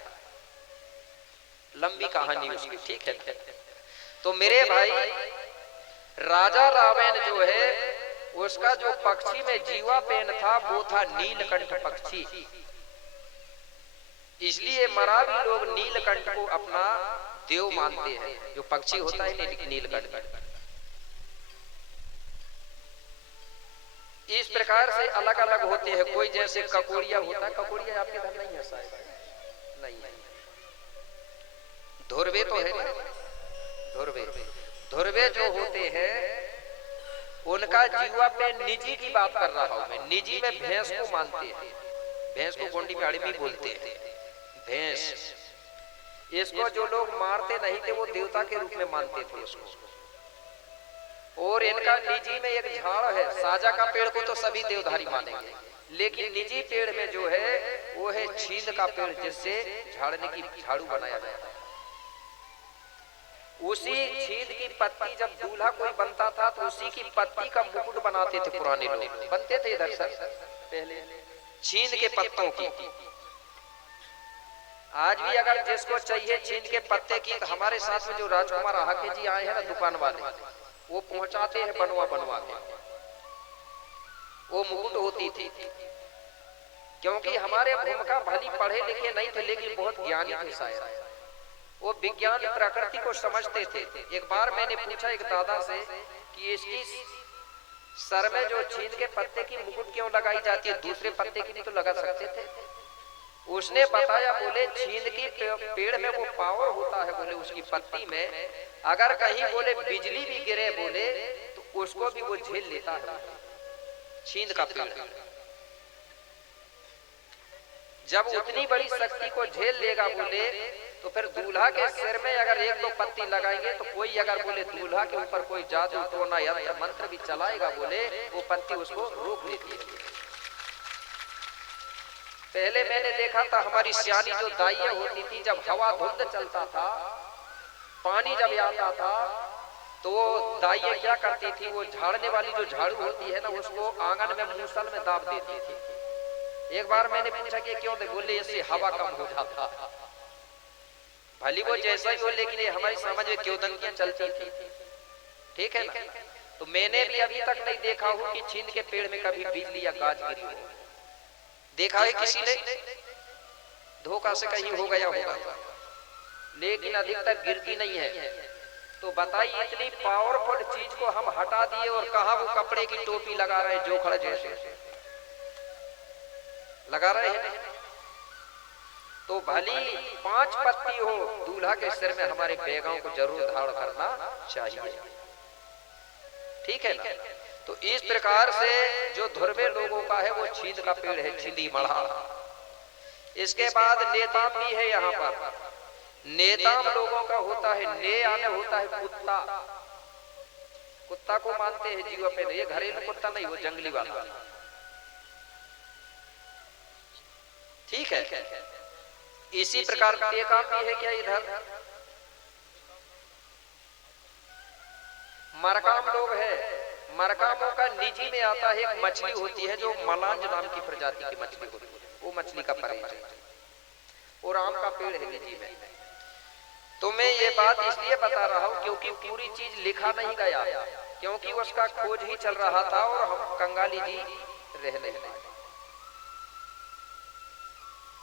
लंबी कहानी उसकी, ठीक है। तो मेरे भाई राजा रावण जो है उसका जो पक्षी में जीवा पेन था वो था नीलकंठ पक्षी। इसलिए मरावी लोग नीलकंठ को अपना देव मानते हैं, जो पक्षी होता है नीलकंठ। इस प्रकार से अलग अलग होते हैं। कोई जैसे ककोड़िया होता है, ककोड़िया आपके घर नहीं है शायद, नहीं है। धुरवे तो है ना, धुरवे, धुरवे जो होते हैं उनका जीवा पे निजी की बात कर रहा हूं मैं। निजी में भैंस को मानते हैं, भैंस को गोंडी में अड़मी बोलते हैं, भैंस। इसको जो लोग मारते नहीं थे वो देवता के रूप में मानते थे उसको। और इनका निजी में एक झाड़ है, साजा का पेड़ को तो सभी देवधारी मानेंगे, लेकिन निजी पेड़ में जो है वो है छींद का पेड़, जिससे झाड़ने की झाड़ू बनाया गया है। उसी छींद की पत्ती जब दूल्हा कोई बनता था तो उसी की पत्ती का मुकुट बनाते थे पुराने लोग, बनते थे इधर सर पहले छींद के पत्तों की। आज भी अगर जिसको चाहिए छींद के पत्ते की, तो हमारे साथ में जो राजकुमार आहाके जी आए हैं ना दुकान वाले, वो पहुंचाते हैं बनवा बनवा के। वो मुकुट होती थी, क्योंकि हमारे भूमिका भली पढ़े लिखे नहीं थे लेकिन बहुत ज्ञानी थे शायद। वो विज्ञान प्रकृति को समझते थे। एक बार मैंने पूछा एक दादा से कि इसकी सर में जो छींद के पत्ते की मुकुट क्यों लगाई जाती है, दूसरे पत्ते की नहीं तो लगा सकते थे। उसने बताया, बोले छींद की पेड़ में वो पावर होता है, बोले उसकी पत्ती में अगर कहीं बोले बिजली भी गिरे बोले तो उसको भी वो झेल लेता है छींद का पेड़। जब उतनी बड़ी शक्ति को झेल लेगा बोले तो फिर दूल्हा के सिर में अगर एक दो पत्ती लगाएंगे तो कोई अगर बोले दूल्हा के ऊपर कोई जादू टोना यंत्र मंत्र भी चलाएगा बोले वो पत्ती उसको रोक लेती है। पहले मैंने देखा था हमारी सियानी जो दाइयां होती थी, जब हवा धुंध चलता था, पानी जब आता था तो दाइयां क्या करती थी, वो झाड़ने वाली जो झाड़ू होती है ना उसको आंगन में मूसल में दाब देती थी। एक बार मैंने पूछा कि क्यों, बोले इससे हवा कम हो जाता। भली वो जैसा ही हो लेकिन ये हमारी समझ में क्यों दंगियां चलती थी, ठीक है ना। तो मैंने भी अभी तक नहीं देखा हूं कि छींद के पेड़ में कभी बिजली या गाज गिरी हो। देखा है किसी ने? धोखा से कहीं हो गया होगा, लेकिन अधिकतर गिरती नहीं है। तो बताइए इतनी पावरफुल चीज को हम हटा दिए और कहा वो कपड़े की टोपी लगा रहे, जोखड़ जैसे लगा रहे हैं। तो भली 5 पत्ती हो दूल्हा के सिर में, हमारे बेगाओं को जरूर धारण करना चाहिए, ठीक है ना। तो इस प्रकार से जो धुरवे लोगों का है वो छींद का पेड़ है, छिंदी मढ़ा। इसके बाद नेताम भी है यहाँ पर। नेताम लोगों का होता है, ने आने होता है कुत्ता। कुत्ता को मानते हैं जीवा पे, ये घरेलू कुत्ता नहीं, वो जंगली वाला, ठीक है। इसी प्रकार टेकाम भी है क्या इधर। मरकाम लोग है, मरकामों का निजी में आता है एक मछली होती है जो मलांज नाम की प्रजाति की मछली होती है, वो मछली का परिचय। और आम का पेड़ है निजी में। तो मैं ये बात इसलिए बता रहा हूं क्योंकि पूरी चीज लिखा नहीं गया, क्योंकि उसका खोज ही चल रहा था और हम कंगाली जी रहने लगे।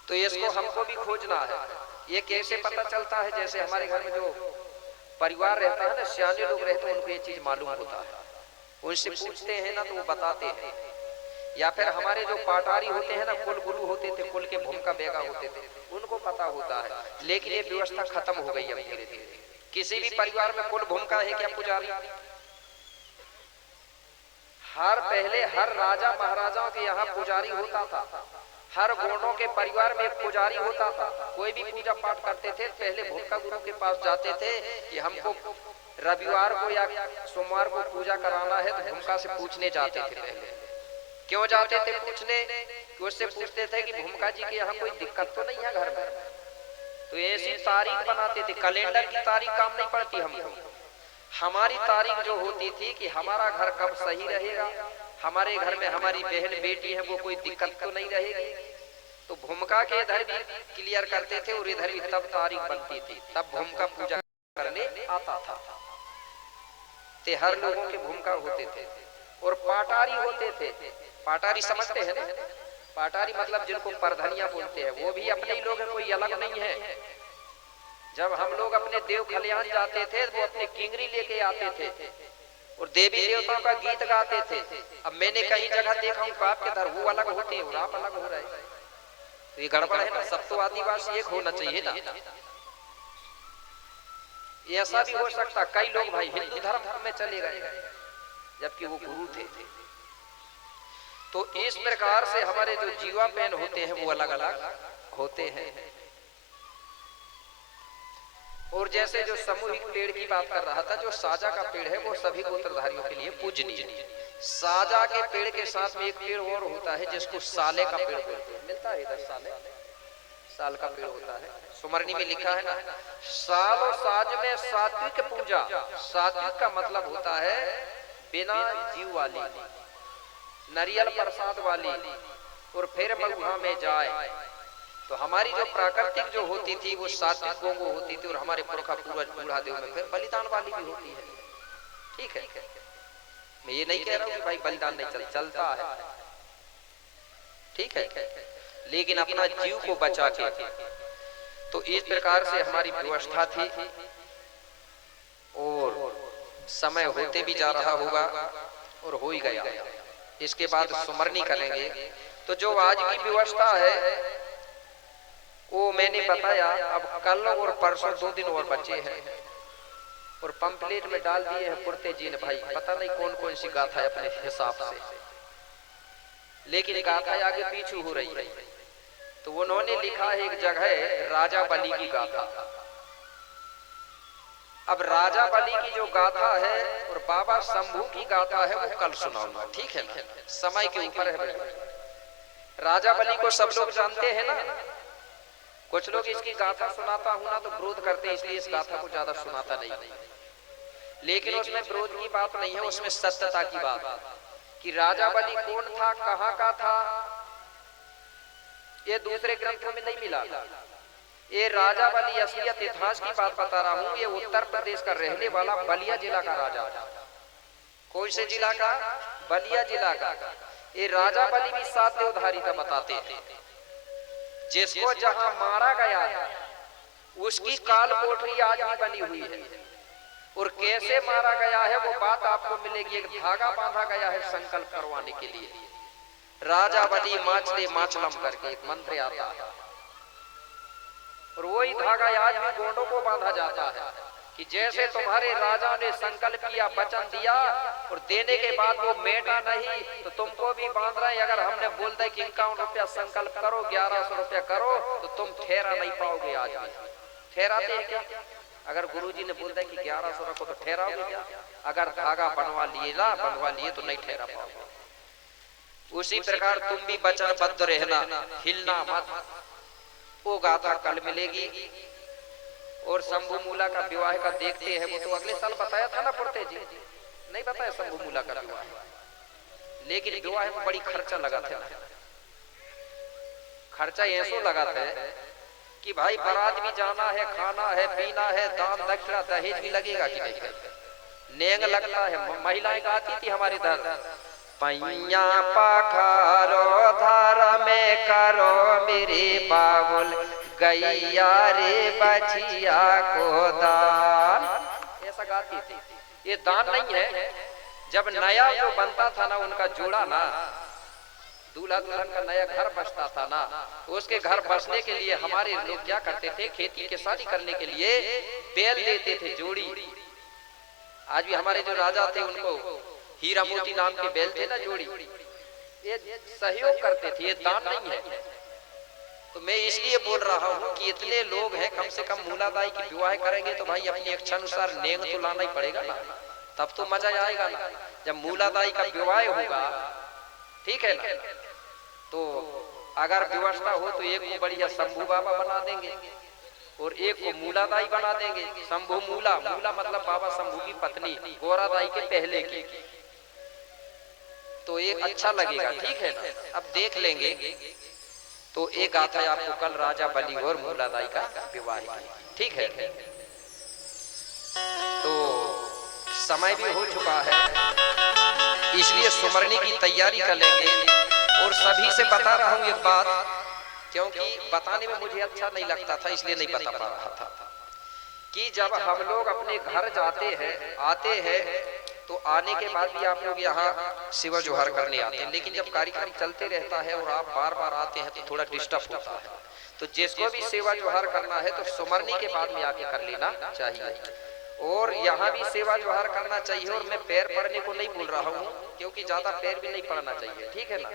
तो इसको हमको भी खोजना है। ये कैसे पता चलता है, जैसे हमारे घर में जो परिवार रहता है ना, सियाने लोग रहते हैं, उनको ये चीज मालूम होता है, उनसे पूछते हैं ना तो वो बताते हैं। या फिर हमारे जो पाटारी होते हैं ना, कुल गुरु होते थे, कुल के भूमिका बेगा होते थे, उनको पता होता है। लेकिन ये व्यवस्था खत्म हो गई है धीरे धीरे। किसी भी परिवार में कुल भूमिका है क्या पुजारी? हर राजा महाराजाओं के यहाँ पुजारी होता था, हर गोंडों के परिवार में एक पुजारी होता था। कोई भी पूजा पाठ करते थे पहले भूमिका गुरु के पास जाते थे कि हमको रविवार को या सोमवार को पूजा कराना है, तो भूमिका से पूछने जाते थे। पहले क्यों जाते थे पूछने? उससे पूछते थे कि भूमिका जी के यहाँ कोई दिक्कत तो नहीं है घर में। तो ऐसी तारीख बनाते थे, कैलेंडर की तारीख काम नहीं पड़ती हमको। हमारी तारीख जो होती थी कि हमारा घर कब सही रहेगा, हमारे घर में हमारी बहन बेटी है वो कोई दिक्कत तो नहीं रहेगी। तो भूमिका के इधर भी क्लियर करते थे और इधर भी तब तारीख बनती थी, तब भूमिका पूजा करने आता था। ते हर लोगों के भूमिका होते थे। और पाटारी होते थे। पाटारी समझते हैं ना? पाटारी मतलब जिनको परधनिया बोलते हैं, वो भी अपने ही लोग हैं, कोई अलग नहीं है। जब हम लोग अपने देव खलियान जाते थे वो अपने किंगरी लेके आते थे, और देवी देवताओं का गीत गाते थे। अब मैंने कहीं जगह देखा हूँ बाप के धर वो अलग होते हैं और आप अलग हो रहे हैं, तो ये गड़बड़ है ना। सब तो आदिवासी एक होना चाहिए ना। ऐसा भी हो सकता कई लोग भाई हिंदू धर्म में चले गए जबकि वो गुरु थे। तो इस प्रकार से हमारे जो जीवा पेन होते हैं वो अलग अलग होते हैं। और जैसे जो सामूहिक पेड़ की बात कर रहा था, जो साजा का पेड़ है वो सभी गोत्रधारियों के लिए पूजनीय है। साजा के पेड़ के साथ में एक पेड़ और होता है जिसको साले का पेड़ बोलते हैं, मिलता है इधर साले, साल का पेड़ होता है। सुमरनी में लिखा है ना, साल और साज में सात्विक पूजा। सात्विक का मतलब होता है बिना जीव वाली, नारियल प्रसाद वाली, और फिर महुआ में जाए। तो हमारी जो प्राकृतिक जो होती थी वो सात्विक गोंगो होती थी, और हमारे पुरखा पूर्वज बूढ़ा देव में फिर बलिदान वाली भी होती है। ठीक है, मैं ये नहीं कह रहा हूँ कि भाई बलिदान नहीं चलता है, ठीक है, लेकिन अपना जीव को बचा के। तो इस प्रकार से हमारी व्यवस्था थी, और समय होते भी जा रहा होगा और हो ही गया। इसके बाद सुमरनी करेंगे। तो जो आज की व्यवस्था है वो मैंने बताया। अब कल और परसों 2 दिन और बचे हैं, और पंपलेट में डाल दिए हैं पुरते जी ने भाई, पता नहीं कौन कौन सी गाथा है अपने हिसाब से, लेकिन गाथा आगे पीछे हो रही है। तो उन्होंने लिखा है एक जगह राजा बलि की गाथा। अब राजा बलि की जो गाथा है और बाबा शंभू की गाथा है वो कल सुनाऊंगा, ठीक है ना, समय के ऊपर है भाई। राजा बलि को सब लोग जानते हैं ना। कुछ लोग इसकी गाथा सुनाता हूं ना तो विरोध करते हैं, इसलिए इस गाथा को ज्यादा सुनाता नहीं। लेकिन उसमें विरोध की बात नहीं है, उसमें सत्यता की बात कि राजा बलि कौन था, कहां का था, ये दूसरे ग्रंथों में नहीं मिला। ये राजा बलि असलियत इतिहास की बात बता रहा हूं। ये उत्तर प्रदेश का रहने वाला बलिया जिला का राजा था। कौन से जिला का? बलिया जिला का। ये राजा बलि भी 7 देवधारी का बताते हैं। जिसको जहां मारा गया है उसकी काल कोठरी आज भी बनी हुई है, और कैसे मारा गया है वो बात आपको मिलेगी। एक धागा बांधा गया है संकल्प करवाने के लिए, राजा बलि माचले माचलम करके एक मंत्र आता है, और वही धागा आज भी गोंडों को बांधा जाता है कि जैसे तुम्हारे राजा ने संकल्प किया, वचन दिया, और देने के बाद वो मेटा नहीं, तो तुमको भी बांध रहे हैं। अगर हमने बोल दिया कि 51 रुपया संकल्प करो, 1100 रुपया करो, तो तुम ठहरा नहीं पाओगे। आज भी ठहराते हैं क्या? अगर गुरुजी ने बोल दिया कि 1100 रखो तो ठहराओगे क्या? अगर धागा बनवा लिए तो नहीं ठहरा पाओगे। उसी प्रकार तुम भी वचनबद्ध रहना, हिलना मत। वो गाथा कल मिलेगी। और शंभू मूला का विवाह का देखते हैं, वो तो अगले साल बताया था ना पुरते जी, नहीं बताया शंभू मूला का विवाह, लेकिन विवाह में बड़ी खर्चा लगा था। खर्चा ऐसो लगा था कि भाई बारात भी जाना है, खाना है, पीना है, दान दक्षिणा दहेज भी लगेगा कि नहीं? नेंग लगता है। महिलाएं गाती थी हमारे इधर, पैया पखारो धार में करो मेरे बाबुल, गैया रे बचिया को दान, ऐसा गाती थी। ये दान नहीं है। जब नया जो बनता था ना उनका जोड़ा ना, दूल्हा दुल्हन का नया घर बसता था ना, उसके घर बसने के लिए हमारे लोग क्या करते थे, खेती किसानी करने के लिए बैल देते थे, जोड़ी। आज भी हमारे जो राजा थे उनको हीरा मोती नाम के बैल थे ना, जोड़ी, ये सहयोग करते थे। ये दान नहीं है। तो मैं इसलिए बोल रहा हूँ कि इतने लोग हैं, कम से कम मूलादाई की विवाह करेंगे तो भाई अपनी इच्छा अनुसार नेंग तो लाना ही पड़ेगा ना, तब तो मजा आएगा ना जब मूलादाई का विवाह होगा, ठीक है ना। तो अगर व्यवस्था हो तो एक को बढ़िया शंभू बाबा बना देंगे और एक को मूलादाई बना देंगे। शंभू मूला, मूला मतलब बाबा शंभू की पत्नी, गोरादाई के पहले की, तो एक अच्छा लगेगा, ठीक है ना। अब देख लेंगे। तो एक गाथा आपको कल राजा बलि और मूलादाई का विवाह की, ठीक है। तो समय भी हो चुका है, इसलिए सुमरनी की तैयारी कर लेंगे। और सभी से बता रहा हूं एक बात, क्योंकि बताने में मुझे अच्छा नहीं लगता था, इसलिए नहीं बता पा रहा था, कि जब हम लोग अपने घर जाते हैं, आते हैं, तो आने के बाद भी आप लोग यहाँ सेवा जोहार करने आते हैं, लेकिन जब कार्यक्रम चलते रहता है और आप बार बार आते हैं तो थोड़ा डिस्टर्ब होता है। तो जिसको भी सेवा जोहार करना है तो सुमरनी के बाद में आके कर लेना चाहिए, और यहाँ भी सेवा जोहार करना चाहिए। और मैं पैर पड़ने को नहीं बोल रहा हूँ, क्योंकि ज्यादा पैर भी नहीं पड़ना चाहिए, ठीक है ना।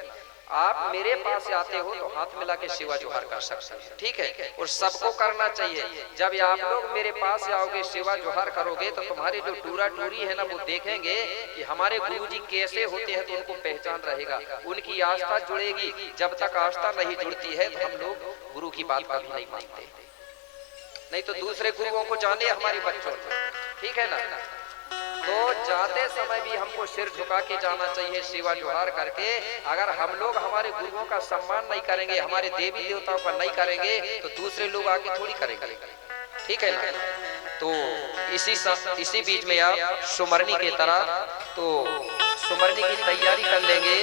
आप मेरे पास आते हो तो हाथ मिला के सेवा जोहार कर सकते हैं, ठीक है, और सबको करना चाहिए। जब आप लोग मेरे पास आओगे सेवा जोहार करोगे तो तुम्हारे जो टूरा टूरी है ना वो देखेंगे कि हमारे गुरुजी कैसे होते हैं, तो उनको पहचान रहेगा, उनकी आस्था जुड़ेगी। जब तक आस्था नहीं जुड़ती है तो हम लोग गुरु की बात कभी नहीं मानते, नहीं तो दूसरे गुरुओं को जाने हमारे बच्चों ने, ठीक है ना। तो जाते समय भी हमको सिर झुका के जाना चाहिए सेवा जोहार करके। अगर हम लोग हमारे गुरुओं का सम्मान नहीं करेंगे, हमारे देवी देवताओं का नहीं करेंगे, तो दूसरे लोग आगे थोड़ी करेंगे, ठीक है ना। तो इसी बीच में आप सुमरनी के तरह तो सुमरनी की तैयारी कर लेंगे।